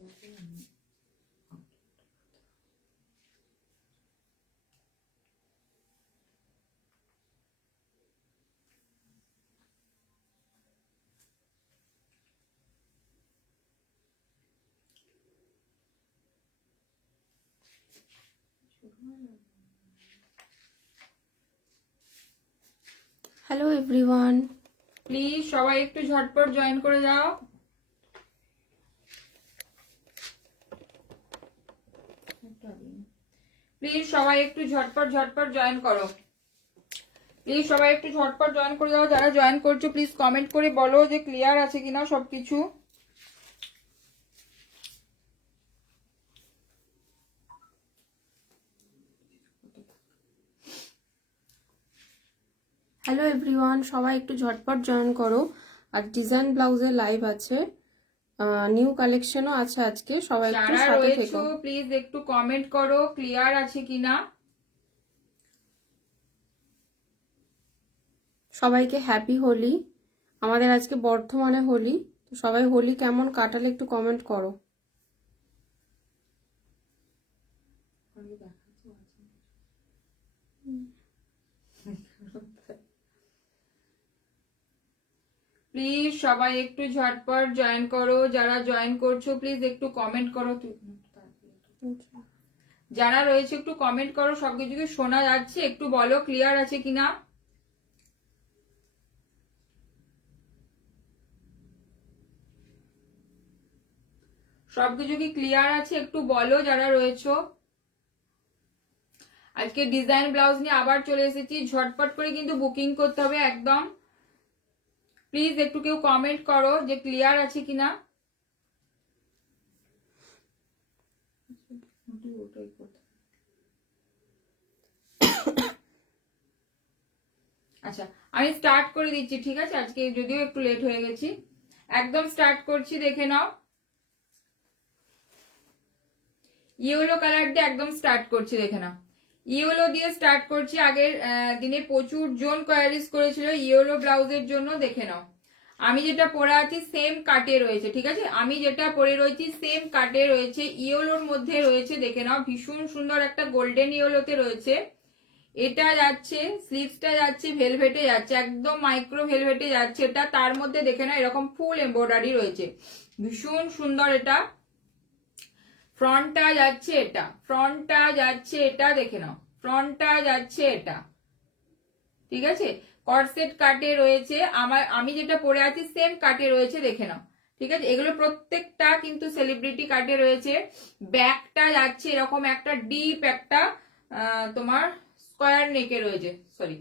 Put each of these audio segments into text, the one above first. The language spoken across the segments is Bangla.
হ্যালো এভরিওয়ান, প্লিজ সবাই একটু ঝটপট জয়েন করে যাও। প্লিজ সবাই একটু ঝটপট জয়েন করো। প্লিজ সবাই একটু ঝটপট জয়েন করে যাও। যারা জয়েন করছো প্লিজ কমেন্ট করে বলো যে ক্লিয়ার আছে কিনা সবকিছু। হ্যালো এভরিওয়ান, সবাই একটু ঝটপট জয়েন করো। আর ডিজাইন ব্লাউজের লাইভ আছে, নিউ কালেকশনও আছে আজকে, সবাই একটু যারা সাথে রয়েছো থেকো। প্লিজ একটু কমেন্ট করো ক্লিয়ার আছে কিনা। সবাইকে হ্যাপি হোলি। আমাদের আজকে বর্ধমানে হোলি, তো সবাই হোলি কেমন কাটালে একটু কমেন্ট করো। প্লিজ সবাই একটু ঝটপট জয়েন করো। যারা জয়েন করছো প্লিজ একটু কমেন্ট করো। যারা রয়েছে একটু কমেন্ট করো, সবকিছু কি শোনা যাচ্ছে একটু বলো ক্লিয়ার আছে কিনা। সবকিছু কি ক্লিয়ার আছে একটু বলো যারা রয়েছো। আজকে ডিজাইন ব্লাউজ নিয়ে আবার চলে এসেছি, ঝটপট করে কিন্তু বুকিং করতে হবে একদম। প্লিজ একটু কেউ কমেন্ট করো যে ক্লিয়ার আছে কিনা। আচ্ছা, আমি স্টার্ট করে দিচ্ছি, ঠিক আছে। আজকে যদিও একটু লেট হয়ে গেছি, একদম স্টার্ট করছি, দেখে নাও। ইয়েলো কালার দিয়ে একদম স্টার্ট করছি, দেখে নাও। ইয়েলো দিয়ে স্টার্ট করছি। আগের দিনে প্রচুর জন কোয়ারিজ করেছিল ইয়েলো ব্লাউজের জন্য, দেখে নাও। আমি যেটা পরে আছি সেম কাটে রয়েছে, ঠিক আছে। আমি যেটা পরে রয়েছি সেম কাটে রয়েছে, ইয়েলোর মধ্যে রয়েছে, দেখে নাও। ভীষণ সুন্দর একটা গোল্ডেন ইয়েলোতে রয়েছে। এটা যাচ্ছে, স্লিভসটা যাচ্ছে ভেলভেটে যাচ্ছে, একদম মাইক্রো ভেলভেটে যাচ্ছে এটা। তার মধ্যে দেখে না এরকম ফুল এমব্রয়ডারি রয়েছে, ভীষণ সুন্দর এটা। ফ্রন্টটা যাচ্ছে এটা, ফ্রন্টটা যাচ্ছে এটা, দেখে নাও। ফ্রন্টটা যাচ্ছে এটা, ঠিক আছে। কর্সেট কাটে রয়েছে, আমি যেটা পরে আছি সেম কাটে রয়েছে, দেখে নাও, ঠিক আছে। এগুলো প্রত্যেকটা কিন্তু সেলিব্রিটি কাটে রয়েছে। ব্যাকটা যাচ্ছে এরকম একটা ডিপ একটা তোমার স্কোয়ার নেকে রয়েছে, সরি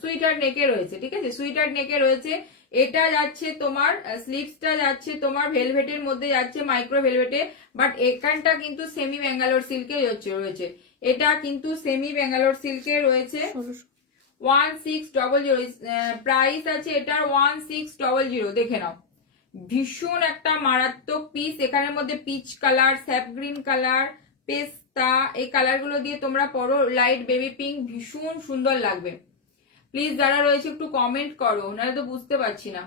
সুইটার নেকে রয়েছে, ঠিক আছে। সুইটার নেকে রয়েছে। এটা যাচ্ছে তোমার স্লিভসটা যাচ্ছে তোমার ভেলভেটের মধ্যে যাচ্ছে, মাইক্রো ভেলভেটে। বাট এখানটা কিন্তু সেমি ব্যাঙ্গালোর সিল্কে রয়েছে। এটা কিন্তু সেমি ব্যাঙ্গালোর সিল্কে রয়েছে। 1600 প্রাইস আছে এটার 1600, দেখে নাও। ভীষণ একটা মারাত্মক পিস। এখানের মধ্যে peach colour, sap green colour, পেস্তা, এই কালার গুলো দিয়ে তোমরা পরো। লাইট বেবি পিঙ্ক, ভীষণ সুন্দর লাগবে। প্লিজ যারা রয়েছে একটু কমেন্ট করো, নাহলে তো বুঝতে পারছি না।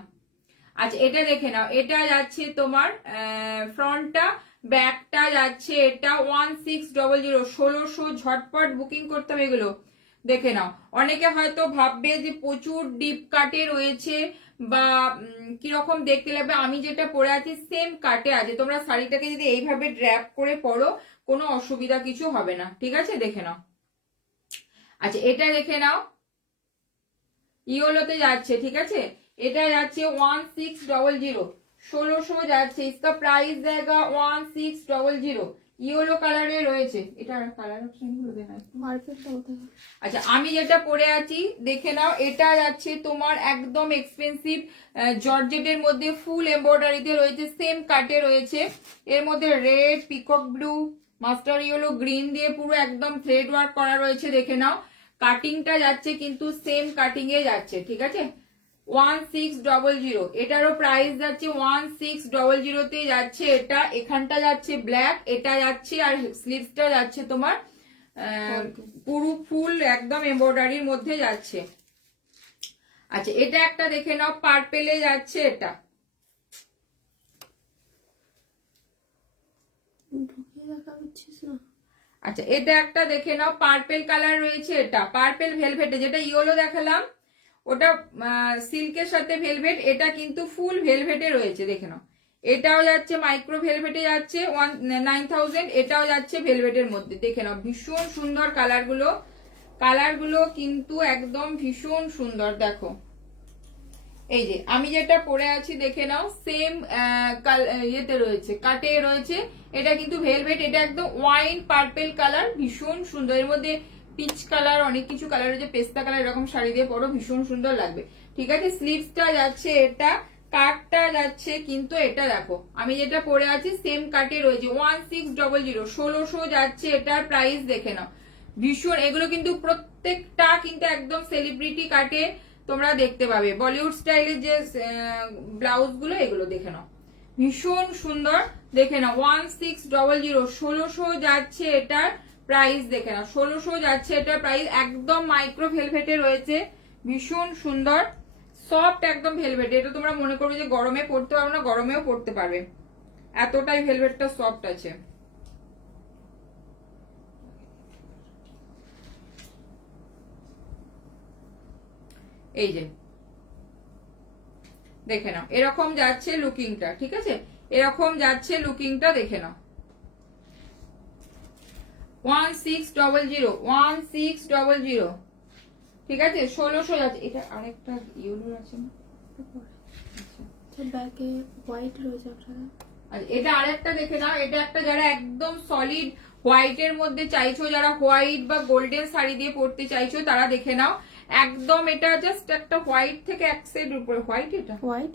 আচ্ছা, এটা দেখে নাও। এটা যাচ্ছে তোমার ফ্রন্টটা, ব্যাকটা যাচ্ছে এটা 1600, 1600। ঝটপট বুকিং করতে হবে এগুলো, দেখে নাও। অনেকে হয়তো ভাববে যে প্রচুর ডিপ কাটে রয়েছে বা কিরকম দেখতে লাগবে। আমি যেটা পরে আছি সেম কাটে আছে। তোমরা শাড়িটাকে যদি এইভাবে ড্র্যাপ করে পরো কোনো অসুবিধা কিছু হবে না, ঠিক আছে, দেখে নাও। আচ্ছা, এটা দেখে নাও, ইয়েলোতে যাচ্ছে, ঠিক আছে। এটা যাচ্ছে 1600, 1600 যাচ্ছে। इसका प्राइस जाएगा 1600। ইয়েলো কালারে রয়েছে। এটার কালার অপশন গুলো দেনা। আচ্ছা, আমি যেটা পরে আছি দেখে নাও। এটা যাচ্ছে তোমার একদম এক্সপেন্সিভ জর্জেটের মধ্যে ফুল এমব্রয়ডারিতে রয়েছে, সেম কাটে রয়েছে। এর মধ্যে red, peacock blue, master yellow, green দিয়ে পুরো একদম থ্রেড ওয়ার্ক করা রয়েছে, দেখে নাও। কাটিংটা যাচ্ছে কিন্তু সেম কাটিং এ যাচ্ছে, ঠিক আছে। 1600, এটারও প্রাইস যাচ্ছে 1600 তে যাচ্ছে এটা। এখানটা যাচ্ছে ব্ল্যাক, এটা যাচ্ছে আর স্লিভসটা যাচ্ছে তোমার পুরো ফুল একদম এমব্রয়ডারির মধ্যে যাচ্ছে। আচ্ছা, এটা একটা দেখে নাও, পার্পেলে যাচ্ছে এটা। দেখাচ্ছিস না। আচ্ছা এটা একটা দেখে নাও, পার্পেল কালার রয়েছে, এটা পার্পেল ভেলভেটে, যেটা ইয়েলো দেখালাম ওটা সিল্কের সাথে ভেলভেট, এটা কিন্তু ফুল ভেলভেটে রয়েছে, দেখে নাও। এটাও যাচ্ছে মাইক্রো ভেলভেটে যাচ্ছে 9000, এটাও যাচ্ছে ভেলভেটের মধ্যে, দেখে নাও ভীষণ সুন্দর কালারগুলো কিন্তু একদম ভীষণ সুন্দর। দেখো এই যে আমি যেটা পরে আছি দেখে নাও, সেম ইয়েতে রয়েছে, কাটে রয়েছে, এটা কিন্তু ভেলভেট, এটা একদম ওয়াইন পার্পেল কালার, ভীষণ সুন্দর। এর মধ্যে পিচ কালার, অনেক কিছু কালার রয়েছে, পেস্তা কালার, এরকম শাড়ি দিয়ে পরো ভীষণ সুন্দর লাগবে। ঠিক আছে, স্লিভসটা যাচ্ছে এটা, কাটটা যাচ্ছে কিন্তু এটা দেখো আমি যেটা পরে আছি সেম কাটে রয়েছে 1600, 1600 যাচ্ছে, এটার প্রাইস দেখে নাও ভীষণ। এগুলো কিন্তু প্রত্যেকটা কিন্তু একদম সেলিব্রিটি কাটে তোমরা দেখতে পাবে, বলিউড স্টাইলের যে ব্লাউজ গুলো, এগুলো দেখে নাও ভীষণ সুন্দর, দেখে নাও 1600, 1600 যাচ্ছে এটার প্রাইস, দেখে নাও 1600 যাচ্ছে এটার প্রাইস, একদম মাইক্রো ভেলভেটে রয়েছে, ভীষণ সুন্দর সফট একদম ভেলভেট। এটা তোমরা মনে করবে যে গরমে পড়তে পারবে না, গরমেও পড়তে পারবে, এতটাই ভেলভেটটা সফট আছে। এই যে দেখে নাও এরকম যাচ্ছে লুকিংটা, ঠিক আছে, এরকম যাচ্ছে লুকিংটা, দেখে নাও 1600, 1600, ঠিক আছে 1600 যাচ্ছে। এটা আরেকটা ইয়েলো আছে না, ব্যাকে হোয়াইট রয়েছে একটা। আচ্ছা এটা আরেকটা দেখে নাও, এটা একটা যারা একদম সলিড হোয়াইটের মধ্যে চাইছো, যারা হোয়াইট বা গোল্ডেন শাড়ি দিয়ে পরতে চাইছো তারা দেখে নাও, একদম এটা জাস্ট একটা হোয়াইট থেকে এক সাইড উপরে হোয়াইট, এটা হোয়াইট।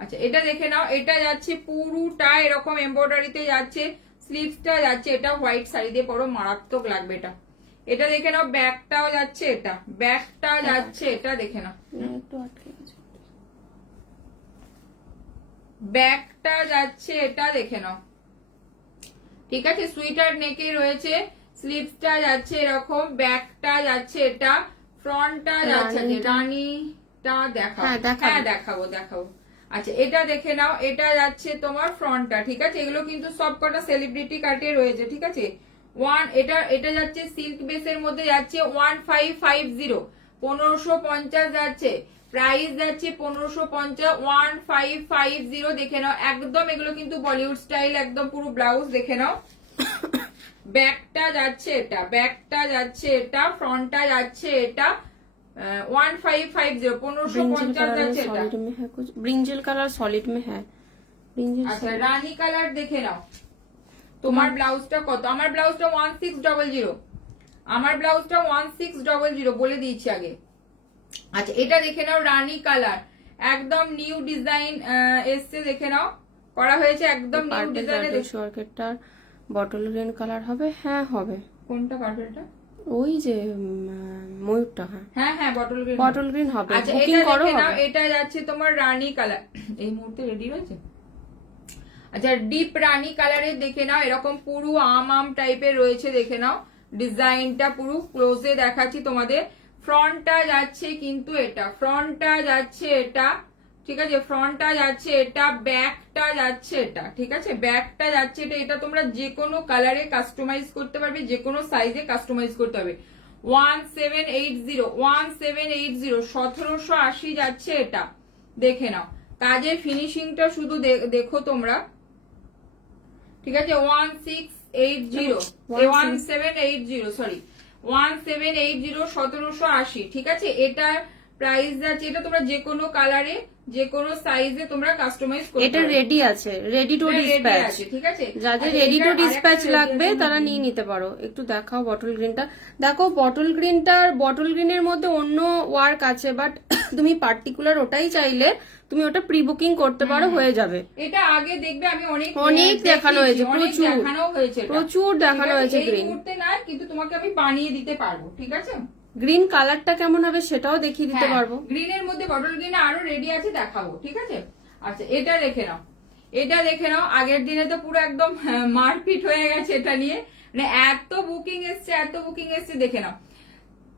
আচ্ছা এটা দেখে নাও, এটা যাচ্ছে পুরোটা এরকম এমব্রয়ডারিতে যাচ্ছে, স্লিভসটা যাচ্ছে, এটা হোয়াইট শাড়ি দিয়ে পরো মারাত্মক লাগবে এটা। এটা দেখে নাও, ব্যাকটাও যাচ্ছে, এটা ব্যাকটা যাচ্ছে, এটা দেখে নাও একটু আটকে গেছে, ব্যাকটা যাচ্ছে, এটা দেখে নাও, ঠিক আছে সুইটার নেকে রয়েছে, স্লিভসটা যাচ্ছে এরকম, ব্যাকটা যাচ্ছে, এটা ফ্রন্টটা যাচ্ছে, রানীটা দেখাও, হ্যাঁ দেখাবো। আচ্ছা এটা দেখে নাও, এটা যাচ্ছে তোমার ফ্রন্টটা, ঠিক আছে, এগুলো কিন্তু সব কটা সেলিব্রিটি কাটে রয়েছে, ঠিক আছে। এটা যাচ্ছে সিল্ক বেসের মধ্যে যাচ্ছে 1550, 1550 যাচ্ছে, প্রাইস যাচ্ছে 1550, 1550 দেখে নাও একদম, এগুলো কিন্তু বলিউড স্টাইল একদম পুরো ব্লাউজ, দেখে নাও ব্যাকটা যাচ্ছে এটা, ব্যাকটা যাচ্ছে এটা, ফ্রন্টটা যাচ্ছে এটা 1550, 1550 যাচ্ছে এটা। ब्रिंजल कलर सॉलिड में है, ब्रिंजल। আচ্ছা রানী কালার দেখে নাও, তোমার ব্লাউজটা কত? আমার ব্লাউজটা 1600, আমার ব্লাউজটা 1600 বলে দিয়েছি আগে। আচ্ছা এটা দেখে নাও রানী কালার, একদম নিউ ডিজাইন এসছে, দেখে নাও করা হয়েছে একদম নিউ ডিজাইনে। শর্টকাটটা বটল গ্রিন কালার হবে, হ্যাঁ হবে। কোনটা পারফেক্টটা? ওই যে ময়ূরটা, হ্যাঁ বটল গ্রিন হবে। আচ্ছা বুকিং এটা করো দেখে নাও, হবে। এটা যাচ্ছে তোমার রানী কালার, এই মুহূর্তে রেডি রয়েছে। আচ্ছা ডিপ রানী কালারের দেখে নাও, এরকম পুরো আম টাইপের রয়েছে, দেখে নাও ডিজাইনটা পুরো ক্লোজে দেখাচ্ছি তোমাদের। ফ্রন্টটা যাচ্ছে কিন্তু এটা, ফ্রন্টটা যাচ্ছে এটা, ঠিক আছে, ফ্রন্টটা যাচ্ছে এটা, ব্যাকটা যাচ্ছে এটা, ঠিক আছে, ব্যাকটা যাচ্ছে এটা। এটা তোমরা যে কোনো কালারে কাস্টমাইজ করতে পারবে, যে কোনো সাইজে কাস্টমাইজ করতে হবে। 1780, 1780 যাচ্ছে এটা, দেখে নাও কাজের ফিনিশিংটা শুধু দেখো তোমরা, ঠিক আছে 1780, সরি 1780, ঠিক আছে। এটার প্রাইস যাচ্ছে, এটা তোমরা যে কোনো কালারে যে কোনো সাইজে তোমরা কাস্টমাইজ করতে এটা রেডি আছে, রেডি টু ডিসপ্যাচ, ঠিক আছে। যাদের রেডি টু ডিসপ্যাচ লাগবে তারা নিয়ে নিতে পারো। একটু দেখাও বটল গ্রিনটা, দেখো বটল গ্রিনের মধ্যে অন্য ওয়ার্ক আছে, বাট তুমি পার্টিকুলার ওটাই চাইলে তুমি ওটা প্রি বুকিং করতে পারো, হয়ে যাবে। এটা আগে দেখবে আমি অনেক দেখানো হয়েছে, প্রচুর দেখানো হয়েছে গ্রিন, এই মুহূর্তে না কিন্তু তোমাকে আমি বানিয়ে দিতে পারবো, ঠিক আছে। গ্রিন কালারটা কেমন হবে সেটাও দেখিয়ে দিতে পারবো। গ্রিনের মধ্যে বটল গ্রিন আরো রেডি আছে, দেখাবো, ঠিক আছে। আচ্ছা এটা দেখে নাও, এটা দেখে নাও, আগের দিনে তো পুরো একদম মারপিট হয়ে গেছে এটা নিয়ে, মানে এত বুকিং এসছে, দেখে নাও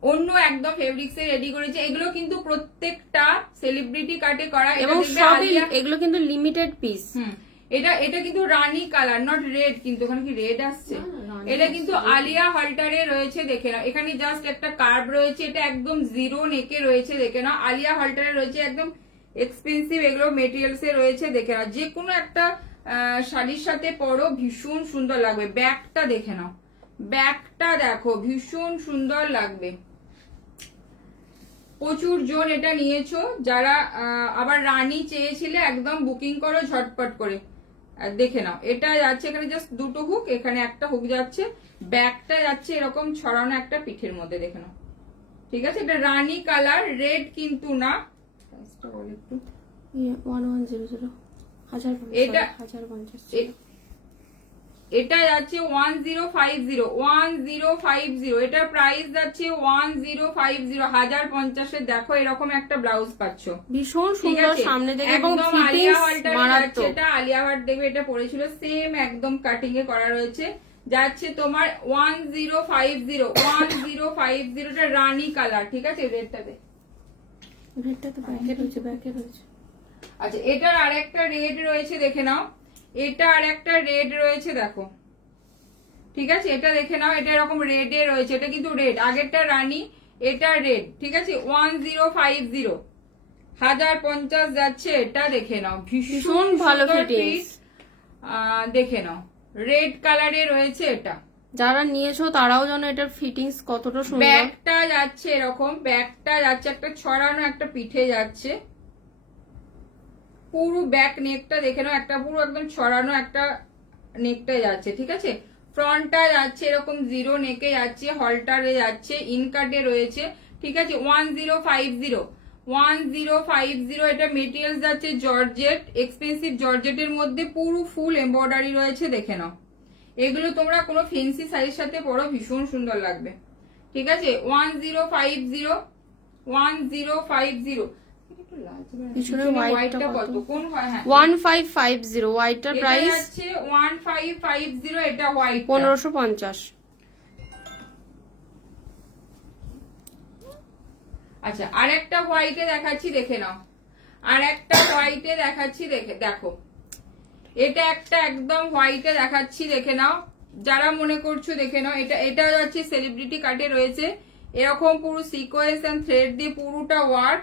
অন্য একদম ফেব্রিক্স এ রেডি করেছে। এগুলো কিন্তু প্রত্যেকটা সেলিব্রিটি কাটে করা, এবং সবই এগুলো কিন্তু লিমিটেড পিস। এটা এটা কিন্তু রানী কালার, নট রেড, কিন্তু ওখানে কি রেড আসছে? এটা কিন্তু আলিয়া হাল্টারে রয়েছে, দেখে নাও। এখানে জাস্ট একটা কার্ভ রয়েছে, এটা একদম জিরো নেকে রয়েছে, দেখে নাও। আলিয়া হাল্টারে রয়েছে, একদম এক্সপেন্সিভ এগুলো মেটেরিয়ালস এ রয়েছে, দেখে নাও। যে কোনো একটা শাড়ির সাথে পরো, ভীষণ সুন্দর লাগবে। ব্যাগটা দেখে নাও, ব্যাগটা দেখো, ভীষণ সুন্দর লাগবে। প্রচুর জন এটা নিয়েছো, যারা আবার রানী চেয়েছিলে একদম বুকিং করো ঝটপট করে। দেখে নাও, এটা যাচ্ছে এখানে জাস্ট দুটো হুক, এখানে একটা হুক যাচ্ছে, ব্যাগটা যাচ্ছে এরকম ছড়ানো একটা পিঠের মধ্যে, দেখে নাও। ঠিক আছে, এটা রানী কালার, রেড কিন্তু না। বল একটু 1100 এটা 1050 এটা যাচ্ছে 1050 এটা প্রাইস যাচ্ছে 1050 1050 দেখো এরকম একটা ব্লাউজ পাচ্ছ, ভীষণ ঠিক সুন্দর আছে? সামনে থেকে এবং একদম আলিয়া ফিটিংস হাল্টারে যাচ্ছে মারাত্মক। এটা। আলিয়া ভাট দেখবে এটা পরেছিল, সেম একদম কাটিং এ করা রয়েছে, যাচ্ছে তোমার 1050 এটা রানী কালার, ঠিক আছে? রেডটাতে, রেডটা তো ব্যাকে রয়েছে, ব্যাকে রয়েছে। আচ্ছা এটার আরেকটা রেড রয়েছে, দেখে নাও। এটা আরেকটা রেড রয়েছে, দেখো, ঠিক আছে? এটা দেখে নাও, এটা এরকম রেড এ রয়েছে, এটা কিন্তু রেড, আগেরটা রানী, এটা রেড, ঠিক আছে? 1050 1050 যাচ্ছে এটা, দেখে নাও। ভীষণ ভালো ফিটিংস, দেখে নাও, রেড কালারে রয়েছে এটা। যারা নিয়েছো তারাও যেন এটার ফিটিংস কতটা সুন্দর। ব্যাগটা যাচ্ছে এরকম, ব্যাগটা যাচ্ছে একটা ছড়ানো একটা পিঠে যাচ্ছে, পুরো ব্যাক নেকটা দেখে নাও, একটা পুরো একদম ছড়ানো একটা নেকটা যাচ্ছে, ঠিক আছে? ফ্রন্টটা যাচ্ছে এরকম জিরো নেকে যাচ্ছে, হলটারে যাচ্ছে, ইনকাটে রয়েছে, ঠিক আছে? 1050 এটা মেটেরিয়ালস যাচ্ছে জর্জেট, এক্সপেন্সিভ জর্জেটের মধ্যে পুরো ফুল এমব্রয়ডারি রয়েছে, দেখে নাও। এগুলো তোমরা কোনো ফেন্সি শাড়ির সাথে পরো, ভীষণ সুন্দর লাগবে, ঠিক আছে? 1050 পিছনে হোয়াইটটা কত? কোন হয়? হ্যাঁ 1550 হোয়াইটটার এটা প্রাইস যাচ্ছে 1550, এটা হোয়াইট 1550। আচ্ছা আরেকটা হোয়াইটে দেখাচ্ছি, দেখে নাও। আরেকটা হোয়াইটে দেখাচ্ছি, দেখো, এটা একটা একদম হোয়াইটে দেখাচ্ছি, দেখে নাও। যারা মনে করছো, দেখে নাও, এটা যাচ্ছে সেলিব্রিটি কাটে রয়েছে, এরকম পুরো সিকোয়েন্স এন্ড থ্রেড দিয়ে পুরোটা ওয়ার্ক।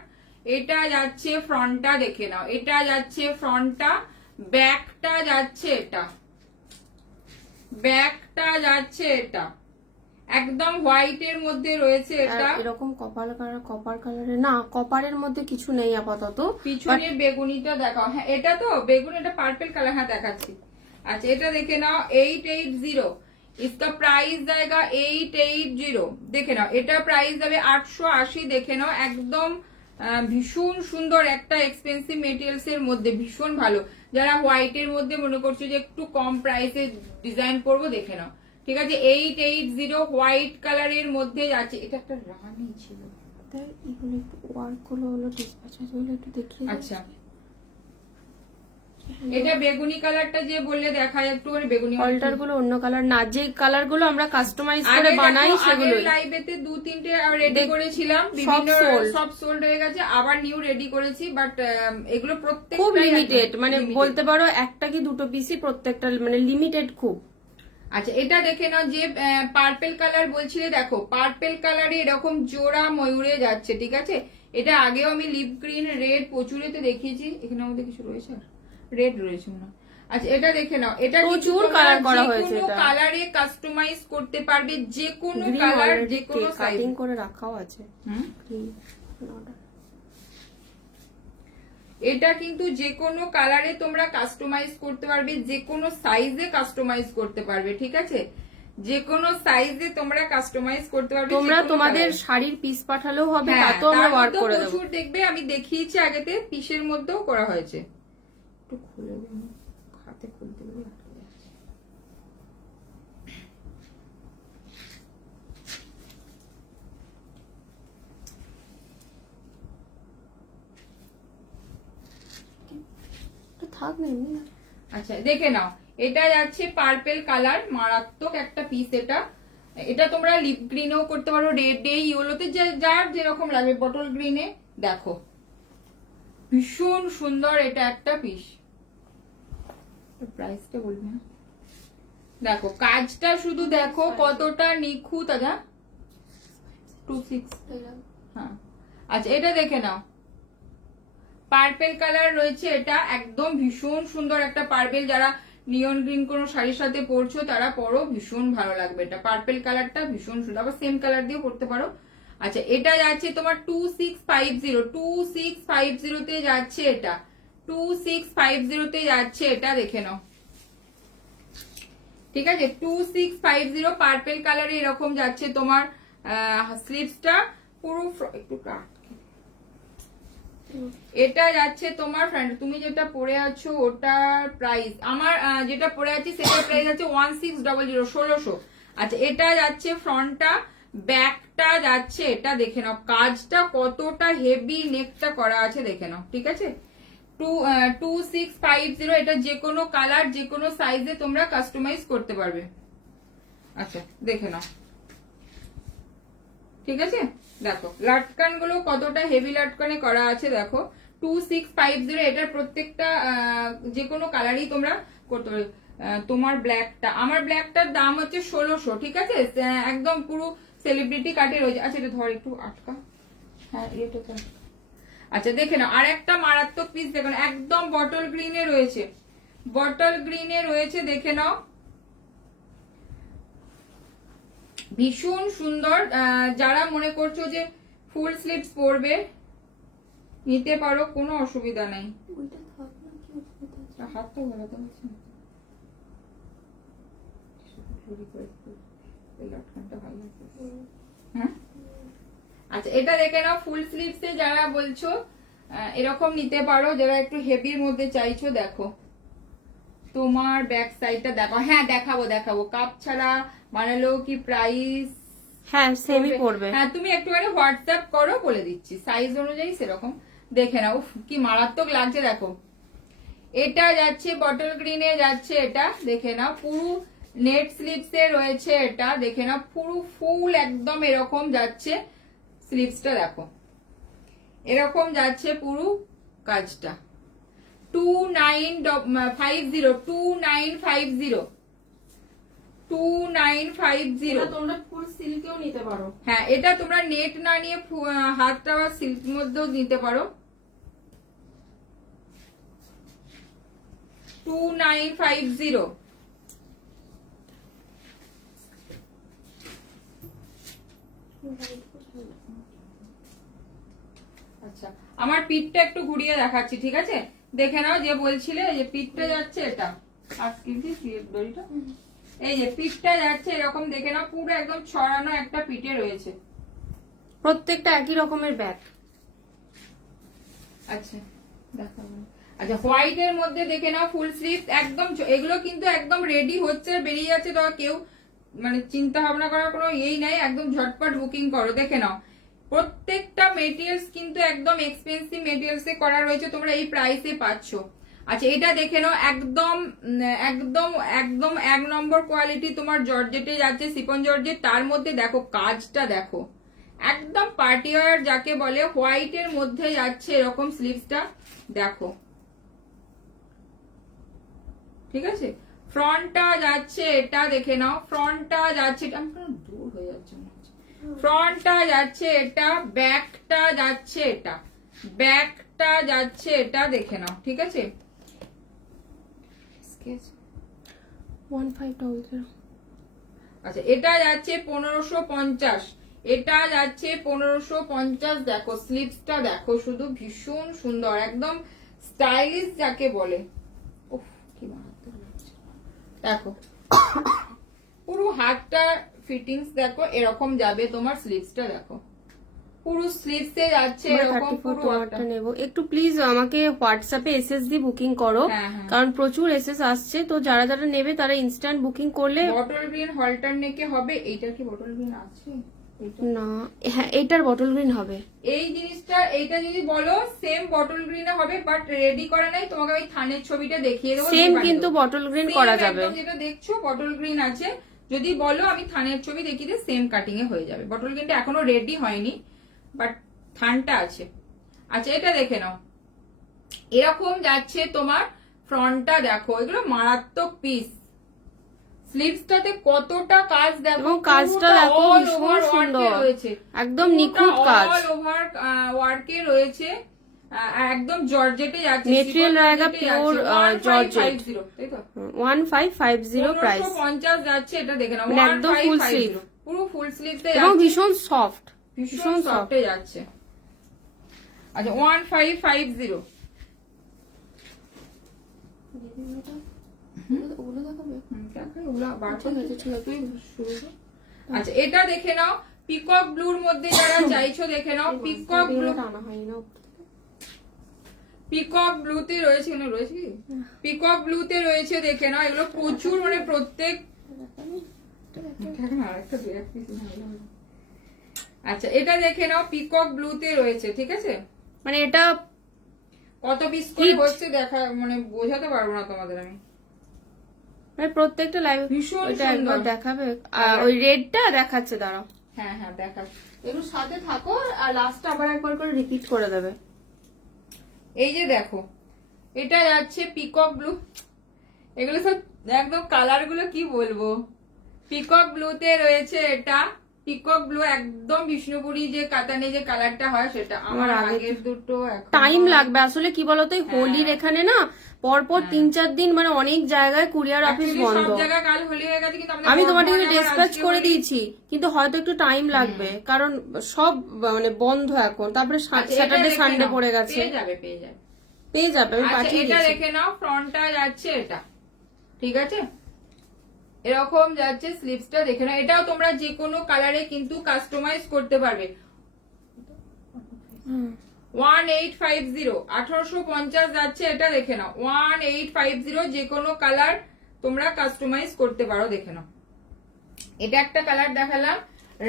এটা যাচ্ছে ফ্রন্টটা, দেখে নাও, এটা যাচ্ছে ফ্রন্টটা, ব্যাকটা যাচ্ছে এটা, ব্যাকটা যাচ্ছে এটা, একদম হোয়াইটের মধ্যে রয়েছে এটা। এরকম কপার কালারের না, কপারের মধ্যে কিছু নেই আপাতত। পিছনে বেগুনিটা দেখাও। হ্যাঁ এটা তো বেগুনি, এটা পার্পল কালার, হ্যাঁ দেখাচ্ছি। আচ্ছা এটা দেখে নাও, 880 इसका प्राइस जाएगा 880, দেখে নাও। এটা প্রাইস যাবে 880, দেখে নাও। একদম ভীষণ সুন্দর একটা এক্সপেন্সিভ মেটেরিয়ালস এর মধ্যে, ভীষণ ভালো। যারা হোয়াইট এর মধ্যে মনে করছো যে একটু কম প্রাইসে ডিজাইন করবো, দেখে নাও, ঠিক আছে? 880 হোয়াইট কালারের মধ্যে যাচ্ছে। এটা একটা রানী ছিল, এগুলো একটু ওয়ার্ক গুলো হলো, ডিসপ্যাচ গুলো একটু দেখিয়ে। আচ্ছা এটা বেগুনি কালারটা যে বললে দেখায় একটু, বেগুনি অল্টার গুলো অন্য কালার না, যে কালার গুলো আমরা কাস্টমাইজ করে বানাই সেগুলো। লাইভেতে 2-3টে রেডি করেছিলাম, সব সোল্ড হয়ে গেছে, আবার নিউ রেডি করেছি, বাট এগুলো প্রত্যেক খুব লিমিটেড, মানে বলতে পারো একটা কি দুটো পিসি প্রত্যেকটা, মানে লিমিটেড খুব। আচ্ছা এটা দেখে নাও, যে পার্পল কালার বলছিলে, দেখো পার্পল কালারে এরকম জোড়া ময়ূরে যাচ্ছে, ঠিক আছে? এটা আগেও আমি লিপ গ্রিন, রেড প্রচুরেতে দেখিয়েছি, এখানের মধ্যে কিছু রয়েছে, রেড রয়েছে না। আচ্ছা এটা দেখে নাও, এটা প্রচুর কালার করা হয়েছে, এটা কালারে কাস্টমাইজ করতে পারবে, যে কোনো কালার, যে কোনো সাইজ করে রাখাও আছে। এটা কিন্তু যে কোনো কালারে তোমরা কাস্টমাইজ করতে পারবে, যে কোনো সাইজে কাস্টমাইজ করতে পারবে, ঠিক আছে? যে কোনো সাইজে তোমরা কাস্টমাইজ করতে পারবে। তোমরা তোমাদের শাড়ির পিস পাঠালেও হবে, তাতেও আমরা ওয়ার্ক করে দেব। প্রচুর দেখবে, আমি দেখিয়েছি আগেতে, পিসের মধ্যেও করা হয়েছে। একটু খুলে দেব, হাতে খুলতে গেলে থাক না এমনি। আচ্ছা দেখে নাও, এটা যাচ্ছে পার্পল কালার, মারাত্মক একটা পিস। এটা তোমরা লিপ গ্রিনেও করতে পারো, রেডে, ইয়েলোতে, যার যেরকম লাগবে, বটল গ্রিনে। দেখো ভীষণ সুন্দর, এটা একটা পিস, প্রাইসটা বলবি না। দেখো কাজটা শুধু দেখো কতটা নিখুঁত। আচ্ছা 26, হ্যাঁ আচ্ছা এটা দেখে নাও, পার্পেল কালার রয়েছে, এটা একদম ভীষণ সুন্দর একটা পার্পেল। যারা নিয়ন গ্রিন কোনো শাড়ির সাথে পরছো তারা পরো, ভীষণ ভালো লাগবে। এটা পার্পেল কালারটা ভীষণ সুন্দর, আবার সেম কালার দিয়েও পরতে পারো। আচ্ছা এটা যাচ্ছে তোমার 2650 তে যাচ্ছে, এটা 2650 তে যাচ্ছে, এটা দেখে নাও। ঠিক আছে 2650 পার্পেল কালারে এরকম যাচ্ছে তোমার স্লিভসটা পুরো একটু কাট। এটা যাচ্ছে তোমার ফ্রেন্ড, তুমি যেটা পরে আছো ওটার প্রাইস, আমার যেটা পরে আছি সেটার প্রাইস আছে 1600 1600। আচ্ছা এটা যাচ্ছে ফ্রন্টটা, ব্যাকটা যাচ্ছে এটা দেখে নাও, কাজটা কতটা হেভি, নেকটা করা আছে দেখে নাও। ঠিক আছে 2650, এটা যে কোনো কালার যে কোনো সাইজে তোমরা কাস্টমাইজ করতে পারবে। আচ্ছা দেখে নাও। ঠিক আছে দেখো লাটকান গুলো কতটা হেভি লাটকানে করা আছে দেখো। 2650, এটার প্রত্যেকটা যে কোনো কালারই তোমরা করতে পারবে। তোমার ব্ল্যাকটা, আমার ব্ল্যাকটার দাম হচ্ছে 1600। ঠিক আছে একদম পুরো সেলিব্রিটি কাটে রয়েছে। আচ্ছা এটা ধর একটু আটকা, হ্যাঁ এটা তো। আচ্ছা দেখে নাও আর একটা মারাত্মক পিস দেখুন, একদম বটল গ্রিনে রয়েছে, বটল গ্রিনে রয়েছে দেখে নাও, ভীষণ সুন্দর। যারা মনে করছো যে ফুল স্লিভস পরবে নিতে পারো, কোনো অসুবিধা নাই। হাত তো ঘোরাতে হচ্ছে না, হ্যাঁ আচ্ছা এটা দেখে নাও ফুল স্লিভস এ যারা বলছো এরকম নিতে পারো, যারা একটু হেভির মধ্যে চাইছো। দেখো তোমার ব্যাক সাইডটা দেখো, হ্যাঁ দেখাবো দেখাবো, কাপ ছাড়া বানালেও কি প্রাইস, হ্যাঁ সেমই পড়বে। হ্যাঁ তুমি একটুখানি হোয়াটসঅ্যাপ করো, বলে দিচ্ছি সাইজ অনুযায়ী সেরকম দেখে নাও। উফ কি মারাত্মক লাগছে দেখো। এটা যাচ্ছে বটল গ্রিনে যাচ্ছে, এটা দেখে নাও পুরো নেট স্লিভস এ রয়েছে, এটা দেখে নাও পুরো ফুল একদম এরকম যাচ্ছে স্লিভসটা দেখো, এরকম যাচ্ছে পুরো কাজটা। 2950 তোমরা ফুল সিল্কেও নিতে পারো। হ্যাঁ এটা তোমরা নেট না নিয়ে হাতটা বা সিল্ক মধ্যেও নিতে পারো। 2950। আচ্ছা আমার পিঠটা একটু ঘুরিয়ে দেখাচ্ছি, ঠিক আছে দেখে নাও। যে বলছিলে যে পিঠটা যাচ্ছে এটা, দড়িটা এই যে পিঠটা যাচ্ছে এরকম দেখে নাও, পুরো একদম ছড়ানো একটা পিঠে রয়েছে, প্রত্যেকটা একই রকমের ব্যাগ। আচ্ছা দেখাবো। আচ্ছা হোয়াইট এর মধ্যে দেখে নাও ফুল স্লিভ একদম, এগুলো কিন্তু একদম রেডি হচ্ছে বেরিয়ে যাচ্ছে, তো কেউ মানে চিন্তা ভাবনা করার কোনো ইয়েই নাই, একদম ঝটপট বুকিং করো। দেখে নাও প্রত্যেকটা মেটেরিয়ালস কিন্তু একদম এক্সপেন্সিভ মেটেরিয়ালস এ করা রয়েছে, তোমরা এই প্রাইসে পাচ্ছ। আচ্ছা এটা দেখে নাও একদম একদম একদম 1 নম্বর কোয়ালিটি তোমার জর্জেটে যাচ্ছে, সিফন জর্জেট, তার মধ্যে দেখো কাজটা দেখো একদম পার্টি ওয়্যার যাকে বলে, হোয়াইট এর মধ্যে যাচ্ছে এরকম স্লিভসটা দেখো। ঠিক আছে ফ্রন্টটা যাচ্ছে এটা দেখে নাও, ফ্রন্টটা যাচ্ছে এটা দূর হয়ে যাচ্ছে, ফ্রন্টটা যাচ্ছে এটা, ব্যাকটা যাচ্ছে এটা, ব্যাকটা যাচ্ছে এটা দেখে নাও। ঠিক আছে 1500। আচ্ছা এটা যাচ্ছে 1550, এটা যাচ্ছে 1550। দেখো স্লিভসটা দেখো শুধু ভীষণ সুন্দর, একদম স্টাইলিশ যাকে বলে। উফ কি মারাত্মক লাগছে দেখো, পুরো হাতটা ফিটিংস দেখো এরকম যাবে, তোমার স্লিভসটা দেখো পুরো স্লিভসে যাচ্ছে এরকম পুরো। তোমারটা নেব একটু প্লিজ, আমাকে হোয়াটসঅ্যাপে এসএস দিয়ে বুকিং করো, কারণ প্রচুর এসএস আসছে, তো যারা যারা নেবে তারা ইনস্ট্যান্ট বুকিং করলে। বটল গ্রিন হলটার নেকে হবে, এইটার কি বটল গ্রিন আছে না? হ্যাঁ এটার বটল গ্রিন হবে। এই জিনিসটা, এইটা যদি বলো সেম বটল গ্রিনে হবে, বাট রেডি করা নাই, তোমাকে ওই থানের ছবিটা দেখিয়ে দেবো, সেম কিন্তু বটল গ্রিন করা যাবে, যেটা দেখছো বটল গ্রিন আছে। যদি বলো আমি থানের ছবি দেখিয়ে দিই, সেম কাটিং এ হয়ে যাবে। বটল গ্রিনটা এখনো রেডি হয়নি, বাট থানটা আছে। আচ্ছা এটা দেখে নাও এরকম যাচ্ছে তোমার ফ্রন্টটা দেখো, এগুলো মারাত্মক পিস। স্লিভসটাতে কতটা কাজ দেখো, এবং কাজটা দেখো ভীষণ সুন্দর, রয়েছে একদম নিখুঁত কাজ, অল ওভার ওয়ার্কে রয়েছে, একদম জর্জেটে যাচ্ছে, মেটেরিয়াল रहेगा পিওর জর্জেট। তাই তো 1550 প্রাইস, 1550 যাচ্ছে, এটা দেখে নাও, মানে একদম ফুল 1550 স্লিভ, পুরো ফুল স্লিভসে এবং যাচ্ছে, ভীষণ সফট, ভীষণ সফটে যাচ্ছে। আচ্ছা 1550, আচ্ছা এটা দেখে নাও, পিকক ব্লুর মধ্যে যারা চাইছো দেখে নাও, পিকক ব্লু, পিকক ব্লুতে রয়েছে, এখানে রয়েছে কি, পিকক ব্লুতে রয়েছে দেখে নাও, এগুলো প্রচুর, মানে প্রত্যেক, আচ্ছা এটা দেখে নাও, পিকক ব্লুতে রয়েছে, ঠিক আছে, মানে এটা কত পিস করে হচ্ছে দেখা, মানে বোঝাতে পারবো না তোমাদের আমি, মানে প্রত্যেকটা লাইভ ভীষণ ওইটা সুন্দর। একবার দেখাবে, ওই রেডটা দেখাচ্ছে, দাঁড়াও হ্যাঁ হ্যাঁ দেখাচ্ছি। একটু সাথে থাকো, আর লাস্টে আবার একবার করে রিপিট করে দেবে। এই যে দেখো, এটা যাচ্ছে পিকক ব্লু, এগুলো সব একদম কালার গুলো কি বলবো, পিকক ব্লুতে রয়েছে এটা, পিকক ব্লু একদম বিষ্ণুপুরি যে কাতানে যে কালারটা হয় সেটা, আমার আগের দুটো টাইম লাগবে আসলে, কি বলতো হোলির এখানে না পরপর 3-4 দিন মানে অনেক জায়গায় কুরিয়ার অফিস বন্ধ, সব জায়গায় কাল হোলি হয়ে গেছে, কিন্তু আমি তোমার থেকে ডিসপ্যাচ করে দিয়েছি, কিন্তু হয়তো একটু টাইম লাগবে, কারণ সব মানে বন্ধ এখন, তারপরে স্যাটারডে সানডে পড়ে গেছে, পেয়ে যাবে পেয়ে যাবে পেয়ে যাবে, আমি আচ্ছা পাঠিয়ে এটা দিচ্ছি। দেখে নাও, ফ্রন্টটা যাচ্ছে এটা, ঠিক আছে, এরকম যাচ্ছে স্লিভসটা দেখে নাও, এটাও তোমরা যে কোনো কালারে কিন্তু কাস্টমাইজ করতে পারবে। 1850, 1850 যাচ্ছে, এটা দেখে নাও, 1850, যে কোনো কালার তোমরা কাস্টমাইজ করতে পারো, দেখে নাও, এটা একটা কালার দেখালাম,